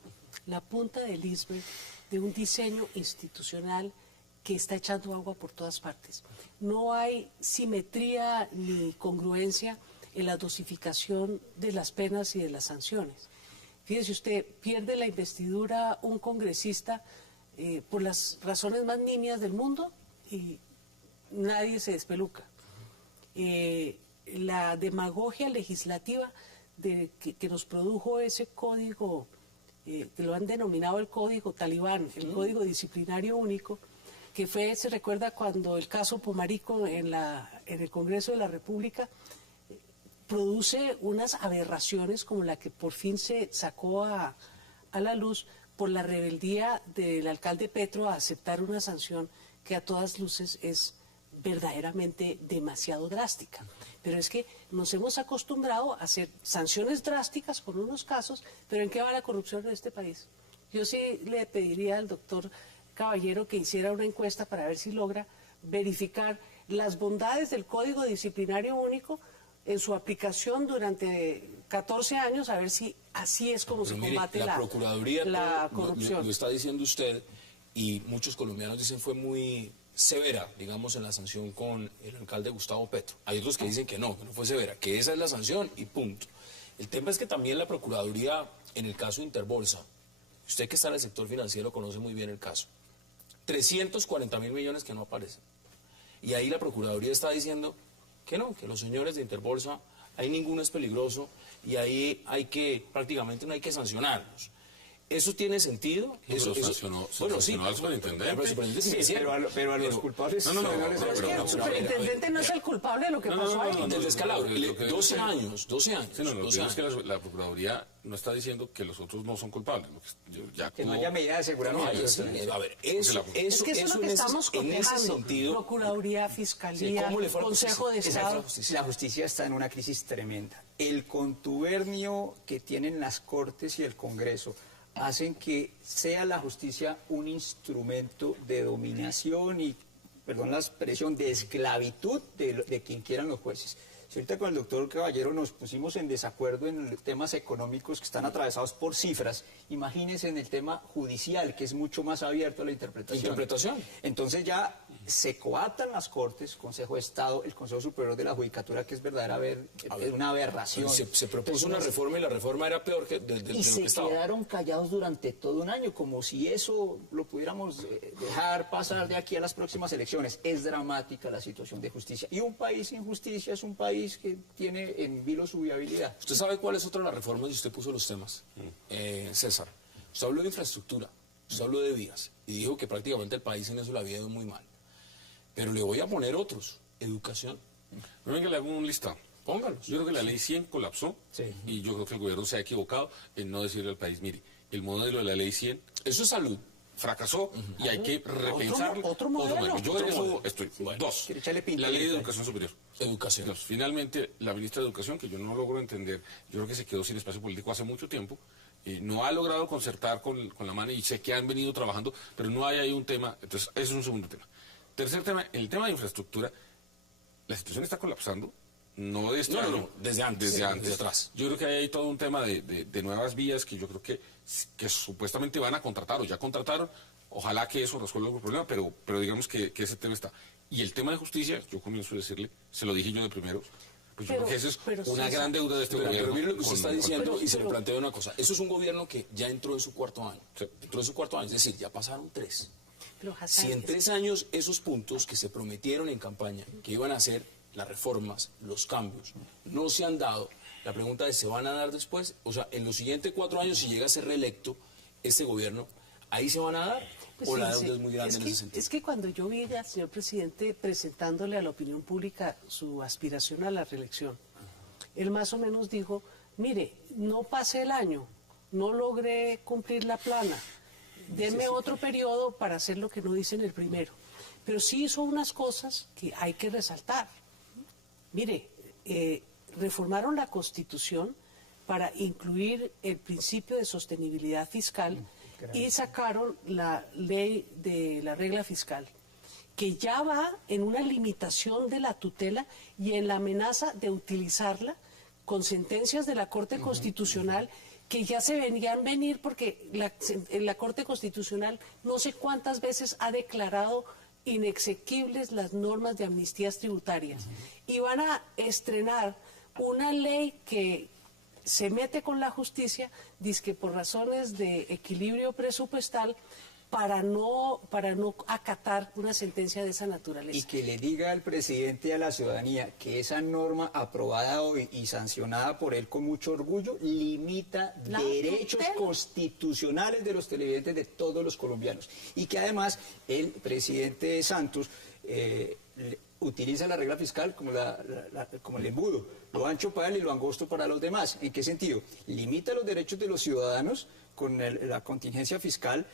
la punta del iceberg de un diseño institucional que está echando agua por todas partes. No hay simetría ni congruencia en la dosificación de las penas y de las sanciones. Fíjese usted, pierde la investidura un congresista por las razones más nimias del mundo y nadie se despeluca. La demagogia legislativa que nos produjo ese código, que lo han denominado el código talibán, el código disciplinario único, que fue, se recuerda cuando el caso Pomarico en el Congreso de la República produce unas aberraciones como la que por fin se sacó a la luz por la rebeldía del alcalde Petro a aceptar una sanción que a todas luces es verdaderamente demasiado drástica. Pero es que nos hemos acostumbrado a hacer sanciones drásticas con unos casos, pero ¿en qué va la corrupción en este país? Yo sí le pediría al doctor Caballero que hiciera una encuesta para ver si logra verificar las bondades del Código Disciplinario Único en su aplicación durante 14 años, a ver si así es como se combate la Procuraduría la corrupción. Lo está diciendo usted, y muchos colombianos dicen fue muy severa, digamos, en la sanción con el alcalde Gustavo Petro. Hay otros que dicen que no fue severa, que esa es la sanción y punto. El tema es que también la Procuraduría, en el caso Interbolsa, usted que está en el sector financiero conoce muy bien el caso, 340.000 millones que no aparecen. Y ahí la Procuraduría está diciendo que no, que los señores de Interbolsa, ahí ninguno es peligroso y ahí prácticamente no hay que sancionarlos. ¿Eso tiene sentido? No, eso sancionó al superintendente. Pero a los culpables... Pero es que el superintendente no es el culpable de lo que pasó ahí. Del descalabro. 12 años. Sí, lo que es que la Procuraduría no está diciendo que los otros no son culpables. Que no haya medida de seguridad. A ver, eso es que eso es lo que estamos cotejando. Procuraduría, Fiscalía, Consejo de Estado. La justicia está en una crisis tremenda. El contubernio que tienen las Cortes y el Congreso hacen que sea la justicia un instrumento de dominación y, perdón la expresión, de esclavitud de quien quieran los jueces. Si ahorita con el doctor Caballero nos pusimos en desacuerdo en temas económicos que están atravesados por cifras, imagínense en el tema judicial, que es mucho más abierto a la interpretación. Entonces ya se coatan las Cortes, Consejo de Estado, el Consejo Superior de la Judicatura, que es una aberración. Se propuso una reforma y la reforma era peor que de lo que estaba. Y se quedaron callados durante todo un año, como si eso lo pudiéramos dejar pasar de aquí a las próximas elecciones. Es dramática la situación de justicia. Y un país sin justicia es un país que tiene en vilo su viabilidad. ¿Usted sabe cuál es otra de las reformas y usted puso los temas? César, usted habló de infraestructura, usted habló de vías y dijo que prácticamente el país en eso lo había ido muy mal. Pero le voy a poner otros. Educación. Venga, le hago un listado. Póngalos. Yo creo que la ley 100 colapsó y yo creo que el gobierno se ha equivocado en no decirle al país, mire, el modelo de la ley 100... Eso es salud. Fracasó y hay que repensar otro modelo. Yo en eso estoy. Dos, la ley de educación superior. Educación. Dos, finalmente, la ministra de Educación, que yo no logro entender, yo creo que se quedó sin espacio político hace mucho tiempo, no ha logrado concertar con la mano y sé que han venido trabajando, pero no hay ahí un tema, entonces ese es un segundo tema. Tercer tema, el tema de infraestructura, la situación está colapsando, no de este año, desde antes. Desde atrás. Yo creo que hay todo un tema de nuevas vías que yo creo que supuestamente van a contratar o ya contrataron. Ojalá que eso resuelva el problema, pero digamos que ese tema está. Y el tema de justicia, yo comienzo a decirle, se lo dije yo de primero, pues yo creo que esa es una gran deuda de este gobierno. Pero mire lo que usted está diciendo y se le planteo una cosa. Eso es un gobierno que ya entró en su cuarto año. Entró en su cuarto año, es decir, ya pasaron 3. Si en 3 años esos puntos que se prometieron en campaña, que iban a hacer las reformas, los cambios, no se han dado, la pregunta es, ¿se van a dar después? O sea, en los siguientes 4 años, si llega a ser reelecto este gobierno, ¿ahí se van a dar? Pues ¿O la deuda es muy grande en ese sentido? Es que cuando yo vi al señor presidente presentándole a la opinión pública su aspiración a la reelección, él más o menos dijo, mire, no pasé el año, no logré cumplir la plana, denme otro periodo para hacer lo que no hice en el primero. Pero sí hizo unas cosas que hay que resaltar. Mire, reformaron la Constitución para incluir el principio de sostenibilidad fiscal y sacaron la ley de la regla fiscal, que ya va en una limitación de la tutela y en la amenaza de utilizarla con sentencias de la Corte Constitucional que ya se venían venir porque la Corte Constitucional no sé cuántas veces ha declarado inexequibles las normas de amnistías tributarias y van a estrenar una ley que se mete con la justicia, dizque por razones de equilibrio presupuestal, para no acatar una sentencia de esa naturaleza. Y que le diga al presidente y a la ciudadanía que esa norma aprobada hoy y sancionada por él con mucho orgullo limita derechos constitucionales de los televidentes de todos los colombianos. Y que además el presidente Santos utiliza la regla fiscal como, como el embudo, lo ancho para él y lo angosto para los demás. ¿En qué sentido? Limita los derechos de los ciudadanos con la contingencia fiscal,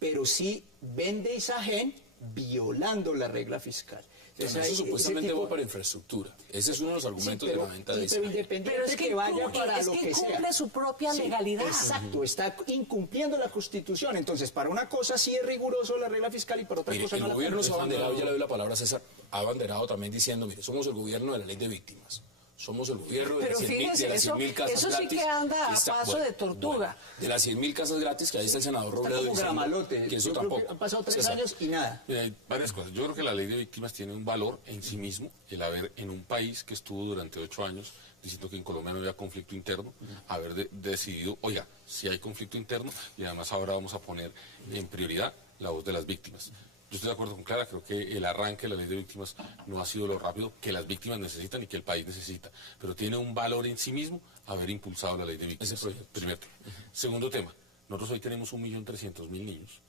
pero sí vende imagen violando la regla fiscal. Entonces, eso supuestamente va para infraestructura. Ese es uno de los argumentos de la venta de pero independiente es que vaya para lo que sea. Cumple su propia legalidad. Exacto, está incumpliendo la Constitución. Entonces, para una cosa sí es riguroso la regla fiscal y para otra cosa no. El gobierno se ha abanderado, ya le doy la palabra a César, ha abanderado también diciendo, mire, somos el gobierno de la ley de víctimas. Somos el gobierno de las 100.000 casas eso gratis. Sí que anda a paso de tortuga. De las 100.000 casas gratis, que ahí está el senador Robledo como Gramalote. que eso Yo tampoco. creo que han pasado 3 años y nada. Hay varias cosas. Yo creo que la ley de víctimas tiene un valor en sí mismo, el haber en un país que estuvo durante 8 años diciendo que en Colombia no había conflicto interno, haber decidido, oiga, si hay conflicto interno y además ahora vamos a poner en prioridad la voz de las víctimas. Yo estoy de acuerdo con Clara, creo que el arranque de la ley de víctimas no ha sido lo rápido que las víctimas necesitan y que el país necesita, pero tiene un valor en sí mismo haber impulsado la ley de víctimas. Primer tema. Segundo tema, nosotros hoy tenemos 1.300.000 niños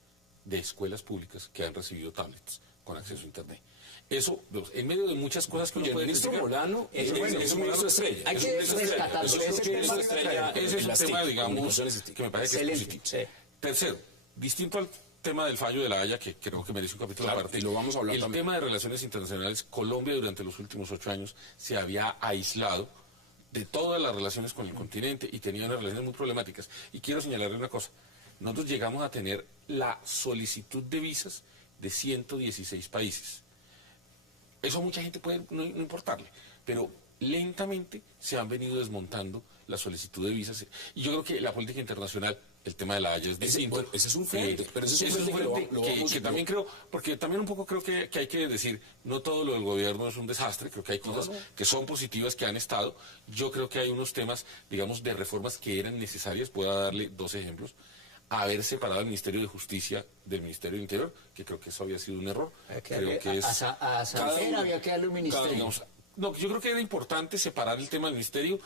de escuelas públicas que han recibido tablets con acceso a Internet. Eso, en medio de muchas cosas que uno puede decir. El ministro Molano es un ministro estrella. Hay que rescatar ese es un tema, digamos, que me parece que es positivo. Sí. Tercero, distinto al tema del fallo de La Haya, que creo que merece un capítulo aparte. Y lo vamos a hablar el también. tema de relaciones internacionales, Colombia durante los últimos 8 años se había aislado de todas las relaciones con el continente y tenía unas relaciones muy problemáticas. Y quiero señalarle una cosa, nosotros llegamos a tener la solicitud de visas de 116 países. Eso a mucha gente puede no importarle, pero lentamente se han venido desmontando la solicitud de visas. Y yo creo que la política internacional, el tema de La Haya es distinto. Ese es un frente, pero ese es un frente que también creo, porque también un poco creo que hay que decir, no todo lo del gobierno es un desastre, creo que hay cosas que son positivas que han estado. Yo creo que hay unos temas, digamos, de reformas que eran necesarias. Puedo darle 2 ejemplos. Haber separado el Ministerio de Justicia del Ministerio del Interior, que creo que eso había sido un error. Creo que a Sanfer había que darle un ministerio. No, yo creo que era importante separar el tema del ministerio.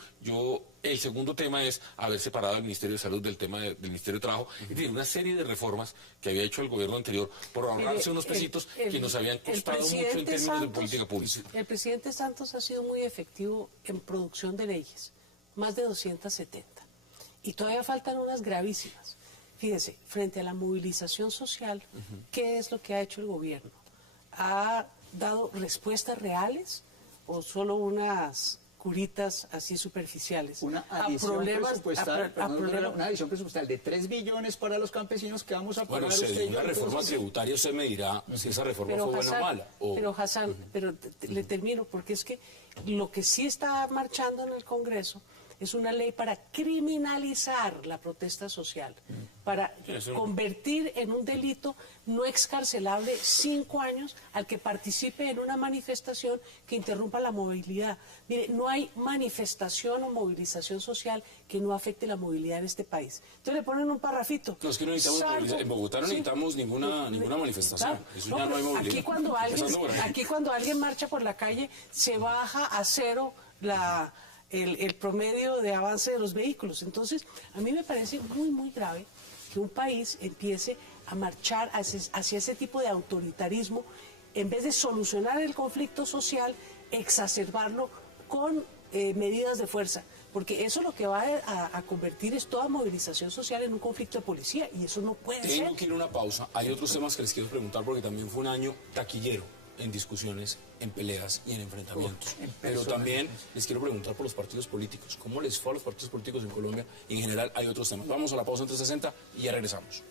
El segundo tema es haber separado el Ministerio de Salud del tema del Ministerio de Trabajo. Y tiene una serie de reformas que había hecho el gobierno anterior por ahorrarse unos pesitos que nos habían costado mucho en términos de política pública. El presidente Santos ha sido muy efectivo en producción de leyes, más de 270. Y todavía faltan unas gravísimas. Fíjese, frente a la movilización social, ¿qué es lo que ha hecho el gobierno? ¿Ha dado respuestas reales o solo unas curitas así superficiales? Una adición presupuestal de 3 billones para los campesinos que vamos a pagar. Bueno, según la reforma tributaria usted me dirá si esa reforma fue buena o mala. Pero Hassan, le termino, porque es que lo que sí está marchando en el Congreso es una ley para criminalizar la protesta social, para convertir en un delito no excarcelable 5 años al que participe en una manifestación que interrumpa la movilidad. Mire, no hay manifestación o movilización social que no afecte la movilidad en este país. Entonces le ponen un parrafito. No, es que no necesitamos en Bogotá no necesitamos ninguna manifestación. Eso ya no hay movilidad. Aquí cuando alguien marcha por la calle se baja a 0 el promedio de avance de los vehículos. Entonces, a mí me parece muy, muy grave que un país empiece a marchar hacia ese tipo de autoritarismo, en vez de solucionar el conflicto social, exacerbarlo con medidas de fuerza. Porque eso lo que va a convertir es toda movilización social en un conflicto de policía, y eso no puede ser. Tengo que ir a una pausa. Hay otros temas que les quiero preguntar, porque también fue un año taquillero en discusiones, en peleas y en enfrentamientos. Pero también les quiero preguntar por los partidos políticos. ¿Cómo les fue a los partidos políticos en Colombia? Y en general hay otros temas. Vamos a la pausa en 360 y ya regresamos.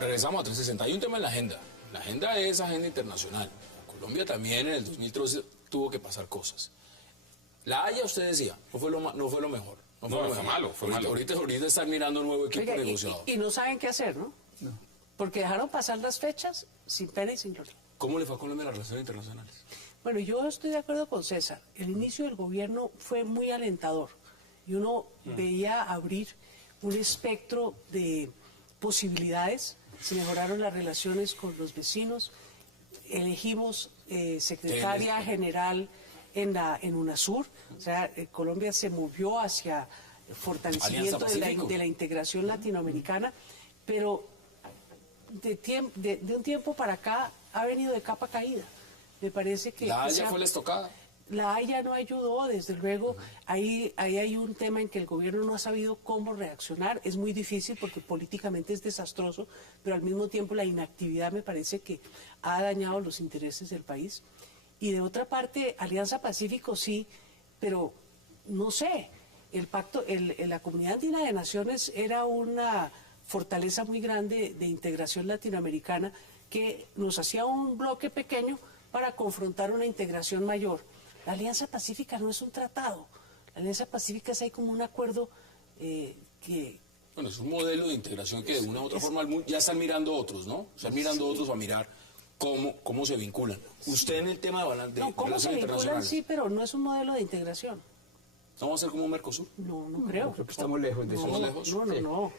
Regresamos a 360. Hay un tema en la agenda La agenda es agenda internacional. Colombia también en el 2013 tuvo que pasar cosas. La Haya, usted decía, no fue lo mejor. Fue malo. Ahorita están mirando un nuevo equipo Oiga, negociador. y no saben qué hacer, ¿no? Porque dejaron pasar las fechas sin pena y sin gloria. ¿Cómo le fue a Colombia en las relaciones internacionales? Bueno, yo estoy de acuerdo con César. El inicio del gobierno fue muy alentador y uno veía abrir un espectro de posibilidades. Se mejoraron las relaciones con los vecinos. Elegimos secretaria general en UNASUR. O sea, Colombia se movió hacia fortalecimiento de la integración latinoamericana, pero de un tiempo para acá ha venido de capa caída. Me parece que... La Haya fue la estocada. La Haya no ayudó, desde luego. Ahí hay un tema en que el gobierno no ha sabido cómo reaccionar. Es muy difícil porque políticamente es desastroso, pero al mismo tiempo la inactividad me parece que ha dañado los intereses del país. Y de otra parte, Alianza Pacífico sí, pero no sé. El pacto, la Comunidad Andina de Naciones era una fortaleza muy grande de integración latinoamericana que nos hacía un bloque pequeño para confrontar una integración mayor. La Alianza Pacífica no es un tratado. La Alianza Pacífica es ahí como un acuerdo que... Bueno, es un modelo de integración que de una u otra forma ya están mirando otros, ¿no? Están mirando otros a mirar cómo se vinculan. Usted en el tema de no, cómo se vinculan, sí, pero no es un modelo de integración. ¿Vamos a ser como un Mercosur? No creo. Creo que estamos lejos de eso. ¿Estamos lejos? No.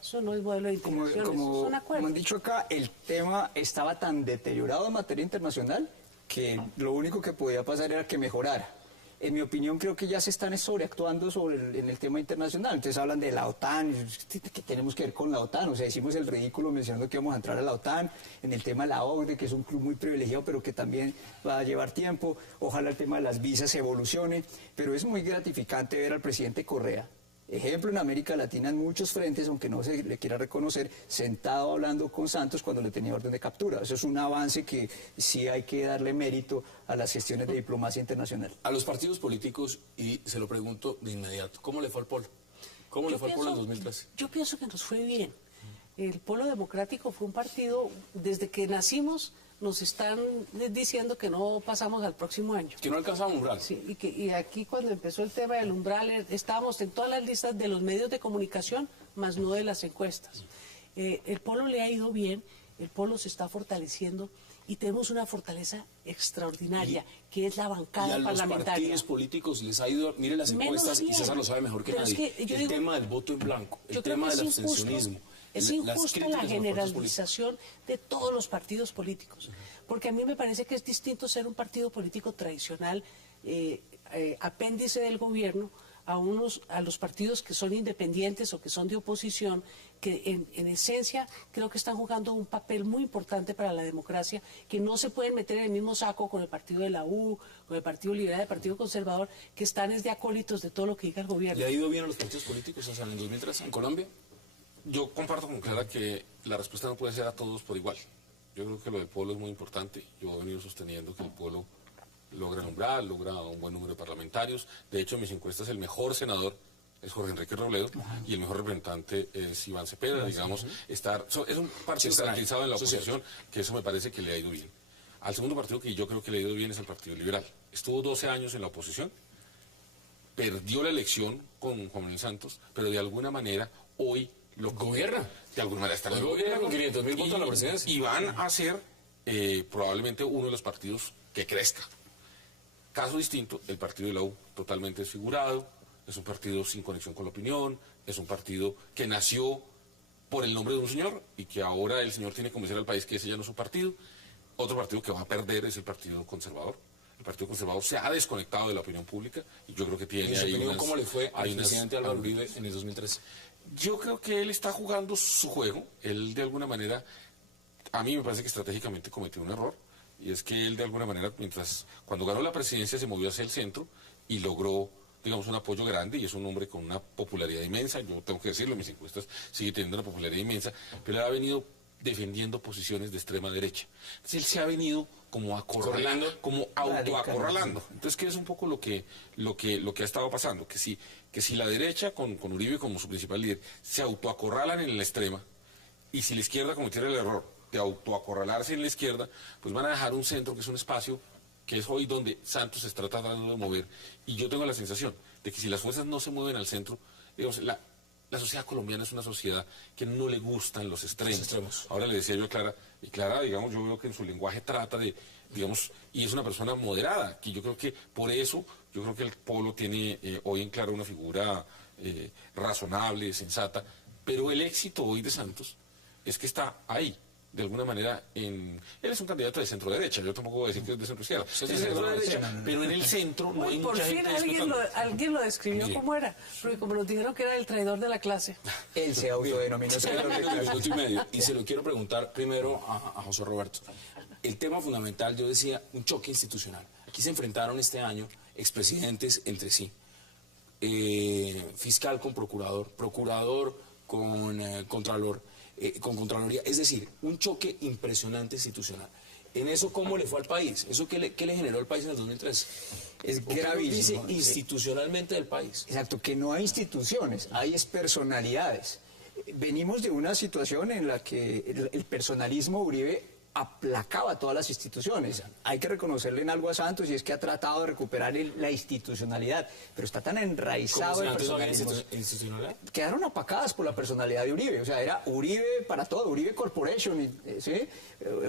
Eso no es modelo de integración, eso es un acuerdo. Como han dicho acá, el tema estaba tan deteriorado en materia internacional que lo único que podía pasar era que mejorara. En mi opinión, creo que ya se están sobreactuando en el tema internacional. Entonces hablan de la OTAN, ¿qué tenemos que ver con la OTAN? O sea, hicimos el ridículo mencionando que íbamos a entrar a la OTAN, en el tema de la OCDE, que es un club muy privilegiado, pero que también va a llevar tiempo. Ojalá el tema de las visas evolucione, pero es muy gratificante ver al presidente Correa, ejemplo en América Latina en muchos frentes, aunque no se le quiera reconocer, sentado hablando con Santos cuando le tenía orden de captura. Eso es un avance que sí hay que darle mérito a las gestiones de diplomacia internacional. A los partidos políticos, y se lo pregunto de inmediato, ¿cómo le fue al Polo? ¿Cómo le fue al Polo en 2013? Yo pienso que nos fue bien. El Polo Democrático fue un partido, desde que nacimos, nos están diciendo que no pasamos al próximo año. Que no alcanzamos umbral. Sí, y aquí cuando empezó el tema del umbral, estábamos en todas las listas de los medios de comunicación, más no de las encuestas. El Polo le ha ido bien, el Polo se está fortaleciendo y tenemos una fortaleza extraordinaria, que es la bancada parlamentaria. Y a los partidos políticos les ha ido, miren las encuestas, y César lo sabe mejor que nadie, el tema del voto en blanco, el tema del abstencionismo. Es injusta la generalización de todos los partidos políticos, porque a mí me parece que es distinto ser un partido político tradicional, apéndice del gobierno, a los partidos que son independientes o que son de oposición, que en esencia creo que están jugando un papel muy importante para la democracia, que no se pueden meter en el mismo saco con el partido de la U, con el Partido Liberal, el Partido Conservador, que están de acólitos de todo lo que diga el gobierno. ¿Le ha ido bien a los partidos políticos en el 2013 en Colombia? Yo comparto con Clara que la respuesta no puede ser a todos por igual. Yo creo que lo del Polo es muy importante. Yo he venido sosteniendo que el Polo logra el umbral, logra un buen número de parlamentarios. De hecho, en mis encuestas el mejor senador es Jorge Enrique Robledo y el mejor representante es Iván Cepeda. Digamos, es un partido garantizado en la oposición, que eso me parece que le ha ido bien. Al segundo partido que yo creo que le ha ido bien es al Partido Liberal. Estuvo 12 años en la oposición, perdió la elección con Juan Manuel Santos, pero de alguna manera hoy lo gobierna. De alguna manera está en el gobierno. Con 500.000 votos a la presidencia. Y van a ser probablemente uno de los partidos que crezca. Caso distinto, el partido de la U, totalmente desfigurado, es un partido sin conexión con la opinión, es un partido que nació por el nombre de un señor y que ahora el señor tiene que convencer al país que ese ya no es su partido. Otro partido que va a perder es el Partido Conservador. El Partido Conservador se ha desconectado de la opinión pública y yo creo que tiene ahí unas... ¿Cómo le fue al presidente Álvaro Uribe en el 2013? Yo creo que él está jugando su juego. Él de alguna manera, a mí me parece que estratégicamente cometió un error, y es que él de alguna manera, cuando ganó la presidencia se movió hacia el centro y logró, digamos, un apoyo grande, y es un hombre con una popularidad inmensa. Yo tengo que decirlo, mis encuestas sigue teniendo una popularidad inmensa, pero él ha venido defendiendo posiciones de extrema derecha. Entonces él se ha venido como acorralando, como autoacorralando. Entonces, ¿qué es un poco lo que ha estado pasando? Que si la derecha, con Uribe como su principal líder, se autoacorralan en la extrema, y si la izquierda cometiera el error de autoacorralarse en la izquierda, pues van a dejar un centro que es un espacio que es hoy donde Santos se está tratando de mover. Y yo tengo la sensación de que si las fuerzas no se mueven al centro, digamos, la sociedad colombiana es una sociedad que no le gustan los extremos. Ahora le decía yo a Clara, y Clara, digamos, yo veo que en su lenguaje trata de, digamos, y es una persona moderada, que yo creo que por eso, yo creo que el Polo tiene hoy en Clara una figura razonable, sensata, pero el éxito hoy de Santos es que está ahí. De alguna manera, él es un candidato de centro-derecha, yo tampoco voy a decir que es de centro-izquierda, es de centro-derecha, pero en el centro no hay por mucha fin gente alguien lo describió como era, porque como nos dijeron que era el traidor de la clase. Él se autodenominó traidor de clase. Minuto y medio. Y se lo quiero preguntar primero a José Roberto. El tema fundamental, yo decía, un choque institucional. Aquí se enfrentaron este año expresidentes entre sí. Fiscal con procurador, procurador con contralor, con Contraloría, es decir, un choque impresionante institucional. En eso, ¿cómo le fue al país? ¿Eso qué le generó al país en el 2013? Es ¿O qué gravísimo. dice institucionalmente del país? Exacto, que no hay instituciones, hay es personalidades. Venimos de una situación en la que el personalismo Uribe aplacaba todas las instituciones. Hay que reconocerle en algo a Santos y es que ha tratado de recuperar la institucionalidad, pero está tan enraizado el personalismo. ¿Institucionalidad? Quedaron apacadas por la personalidad de Uribe, o sea, era Uribe para todo, Uribe Corporation, ¿sí?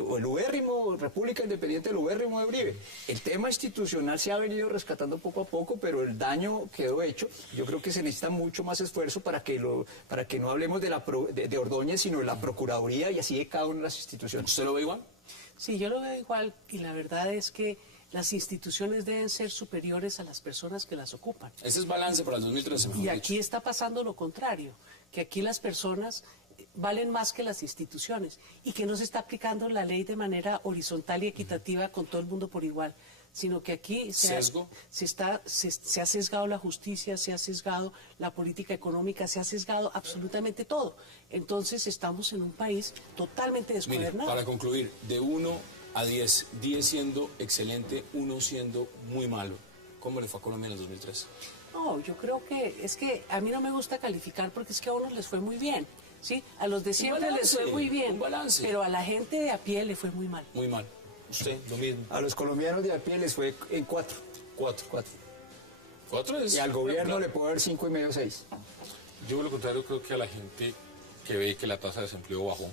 O el ubérrimo, República Independiente del ubérrimo de Uribe. El tema institucional se ha venido rescatando poco a poco, pero el daño quedó hecho. Yo creo que se necesita mucho más esfuerzo para que no hablemos de Ordóñez, sino de la Procuraduría y así de cada una de las instituciones. ¿Usted lo ve igual? Sí, yo lo veo igual y la verdad es que las instituciones deben ser superiores a las personas que las ocupan. Ese es balance para el 2013. Y aquí está pasando lo contrario, que aquí las personas valen más que las instituciones y que no se está aplicando la ley de manera horizontal y equitativa con todo el mundo por igual, sino que aquí se ha sesgado la justicia, se ha sesgado la política económica, se ha sesgado absolutamente todo. Entonces estamos en un país totalmente desgobernado. Mire, para concluir, de 1 a 10, 10 siendo excelente, 1 siendo muy malo, ¿cómo le fue a Colombia en el 2013? No, yo creo que es que a mí no me gusta calificar porque es que a unos les fue muy bien, ¿sí? A los de siempre les fue muy bien, pero a la gente de a pie le fue muy mal. Muy mal. ¿Usted? Lo mismo. A los colombianos de a pie les fue en 4. 4 es... Y al gobierno le puede dar 5,5, 6. Yo, por lo contrario, creo que a la gente que ve que la tasa de desempleo bajó,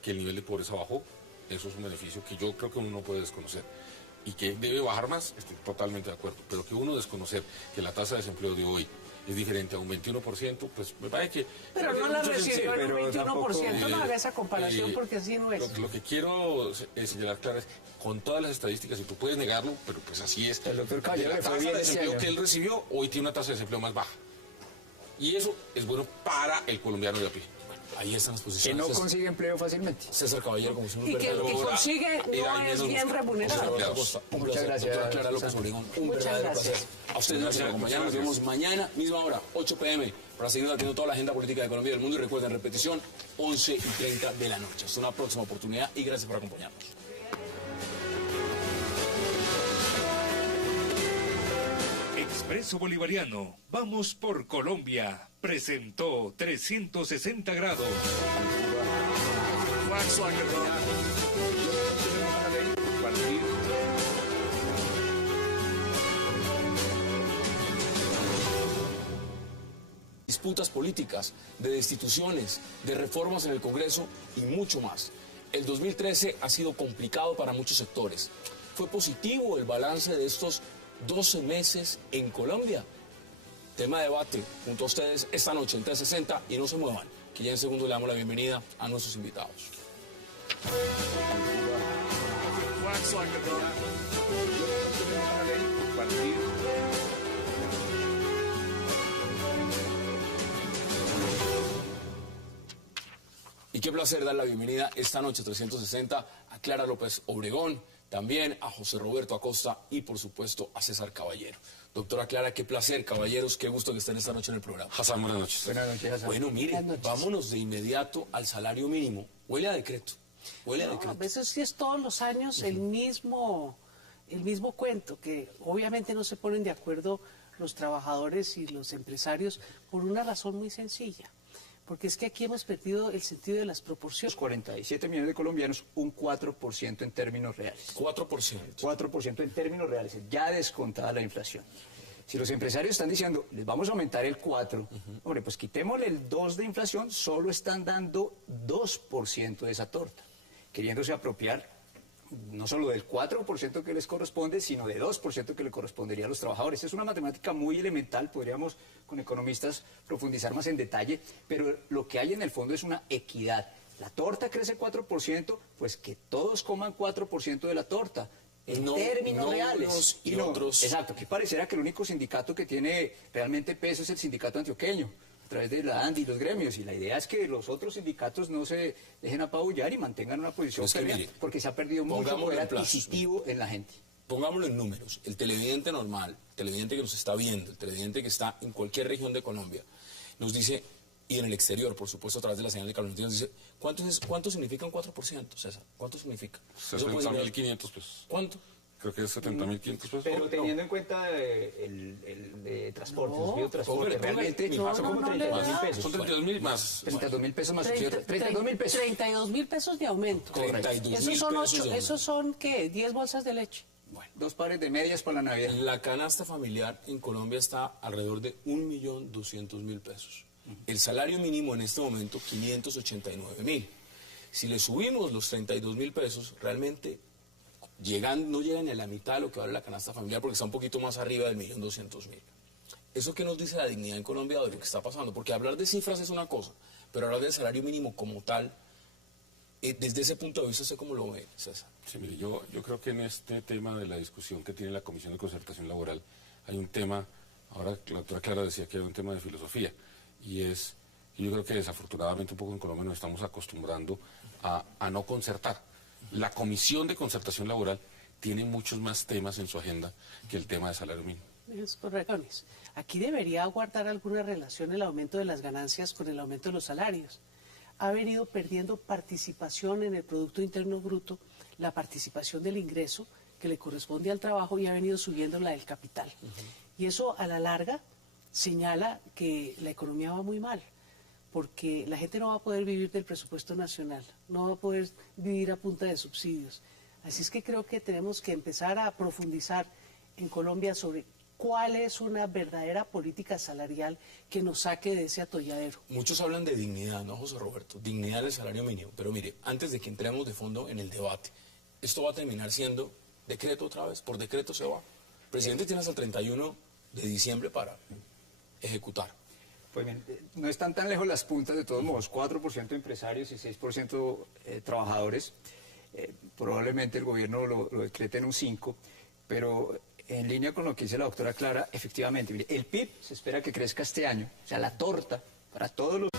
que el nivel de pobreza bajó, eso es un beneficio que yo creo que uno no puede desconocer. Y que debe bajar más, estoy totalmente de acuerdo. Pero que uno desconocer que la tasa de desempleo de hoy es diferente a un 21%, pues me parece que... Pero no la recibió en un 21%, tampoco, no haga esa comparación porque así no es. Lo que quiero señalar, Clara, es con todas las estadísticas, y tú puedes negarlo, pero pues así es. El doctor Caballero la le fue tasa bien de ese desempleo año. que él recibió, hoy tiene una tasa de desempleo más baja. Y eso es bueno para el colombiano de a pie. Ahí están las Que posiciones. no consigue empleo fácilmente. César Caballero, como siempre. Y que el que consigue no es bien remunerado. Muchas gracias, Doctora Clara López Obregón, un Muchas verdadero gracias. placer. A ustedes nos acompañaron. Nos vemos mañana, misma hora, 8 p.m., para seguir debatiendo toda la agenda política de Colombia y del mundo. Y recuerden, repetición, 11:30 de la noche. Hasta una próxima oportunidad y gracias por acompañarnos. Expreso Bolivariano, vamos por Colombia, presentó 360 grados. Disputas políticas, de destituciones, de reformas en el Congreso y mucho más. El 2013 ha sido complicado para muchos sectores. ¿Fue positivo el balance de estos 12 meses en Colombia? Tema de debate junto a ustedes esta noche en 360 y no se muevan, que ya en segundo le damos la bienvenida a nuestros invitados. Y qué placer dar la bienvenida esta noche 360 a Clara López Obregón, también a José Roberto Acosta y por supuesto a César Caballero. Doctora Clara, qué placer, caballeros, qué gusto que estén esta noche en el programa. Hassan, buenas noches. Buenas noches, Hassan. Bueno, mire, vámonos de inmediato al salario mínimo. Huele a decreto. Huele a No, decreto. eso sí es todos los años el mismo cuento, que obviamente no se ponen de acuerdo los trabajadores y los empresarios por una razón muy sencilla. porque es que aquí hemos perdido el sentido de las proporciones. 47 millones de colombianos, un 4% en términos reales. 4%. 4% en términos reales, ya descontada la inflación. Si los empresarios están diciendo, les vamos a aumentar el 4, hombre, pues quitémosle el 2 de inflación, solo están dando 2% de esa torta, queriéndose apropiar no solo del 4% que les corresponde, sino de 2% que le correspondería a los trabajadores. Es una matemática muy elemental, podríamos con economistas profundizar más en detalle, pero lo que hay en el fondo es una equidad. La torta crece 4%, pues que todos coman 4% de la torta. En términos reales. Unos y otros. Exacto, que pareciera que el único sindicato que tiene realmente peso es el sindicato antioqueño, a través de la ANDI y los gremios, y la idea es que los otros sindicatos no se dejen apabullar y mantengan una posición férrea, porque se ha perdido mucho poder adquisitivo en la gente. Pongámoslo en números. El televidente normal, el televidente que nos está viendo, el televidente que está en cualquier región de Colombia, nos dice, y en el exterior, por supuesto, a través de la señal de Carlos, nos dice, ¿cuánto significa un 4%, César? ¿Cuánto significa? 70.500 pesos. ¿Cuánto? Creo que es 70.500 pesos. Pero teniendo en cuenta el transporte, el biotransporte, realmente no, son como 32.000 pesos. Son 32.000 más. 32.000 pesos más 32.000 pesos. 32.000 pesos de aumento. 32.000 pesos. Esos son, ¿qué? 10 bolsas de leche. Bueno, 2 pares de medias para la Navidad. La canasta familiar en Colombia está alrededor de 1.200.000 pesos. El salario mínimo en este momento, 589.000. Si le subimos los 32.000 pesos, realmente no llegan a la mitad de lo que vale la canasta familiar, porque está un poquito más arriba del 1.200.000. ¿Eso qué nos dice la dignidad en Colombia de lo que está pasando? Porque hablar de cifras es una cosa, pero hablar del salario mínimo como tal, desde ese punto de vista, ¿usted cómo lo ve, César? Sí, mire, yo creo que en este tema de la discusión que tiene la Comisión de Concertación Laboral, hay un tema, ahora la doctora Clara decía que hay un tema de filosofía, y yo creo que desafortunadamente un poco en Colombia nos estamos acostumbrando a no concertar. La Comisión de Concertación Laboral tiene muchos más temas en su agenda que el tema de salario mínimo. Es correcto. Aquí debería guardar alguna relación el aumento de las ganancias con el aumento de los salarios. Ha venido perdiendo participación en el Producto Interno Bruto, la participación del ingreso que le corresponde al trabajo, y ha venido subiendo la del capital. Y eso a la larga señala que la economía va muy mal, porque la gente no va a poder vivir del presupuesto nacional, no va a poder vivir a punta de subsidios. Así es que creo que tenemos que empezar a profundizar en Colombia sobre cuál es una verdadera política salarial que nos saque de ese atolladero. Muchos hablan de dignidad, ¿no, José Roberto? Dignidad del salario mínimo. Pero mire, antes de que entremos de fondo en el debate, esto va a terminar siendo decreto otra vez, por decreto se va. El presidente tiene hasta el 31 de diciembre para ejecutar. Pues bien, no están tan lejos las puntas, de todos modos, 4% empresarios y 6% trabajadores. Probablemente el gobierno lo decrete en un 5%, pero en línea con lo que dice la doctora Clara, efectivamente, mire, el PIB se espera que crezca este año, o sea, la torta para todos los...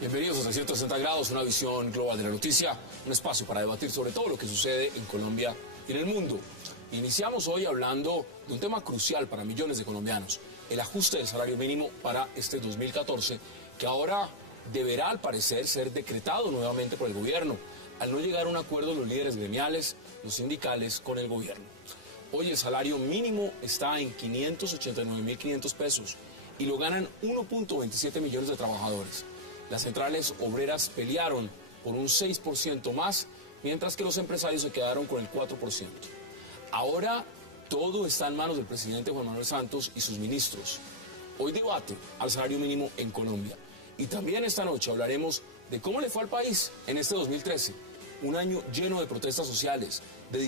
Bienvenidos a 360 grados, una visión global de la noticia, un espacio para debatir sobre todo lo que sucede en Colombia y en el mundo. Iniciamos hoy hablando de un tema crucial para millones de colombianos, el ajuste del salario mínimo para este 2014, que ahora deberá al parecer ser decretado nuevamente por el gobierno, al no llegar a un acuerdo los líderes gremiales, los sindicales con el gobierno. Hoy el salario mínimo está en 589.500 pesos y lo ganan 1.27 millones de trabajadores. Las centrales obreras pelearon por un 6% más, mientras que los empresarios se quedaron con el 4%. Ahora todo está en manos del presidente Juan Manuel Santos y sus ministros. Hoy debate al salario mínimo en Colombia. Y también esta noche hablaremos de cómo le fue al país en este 2013, un año lleno de protestas sociales, de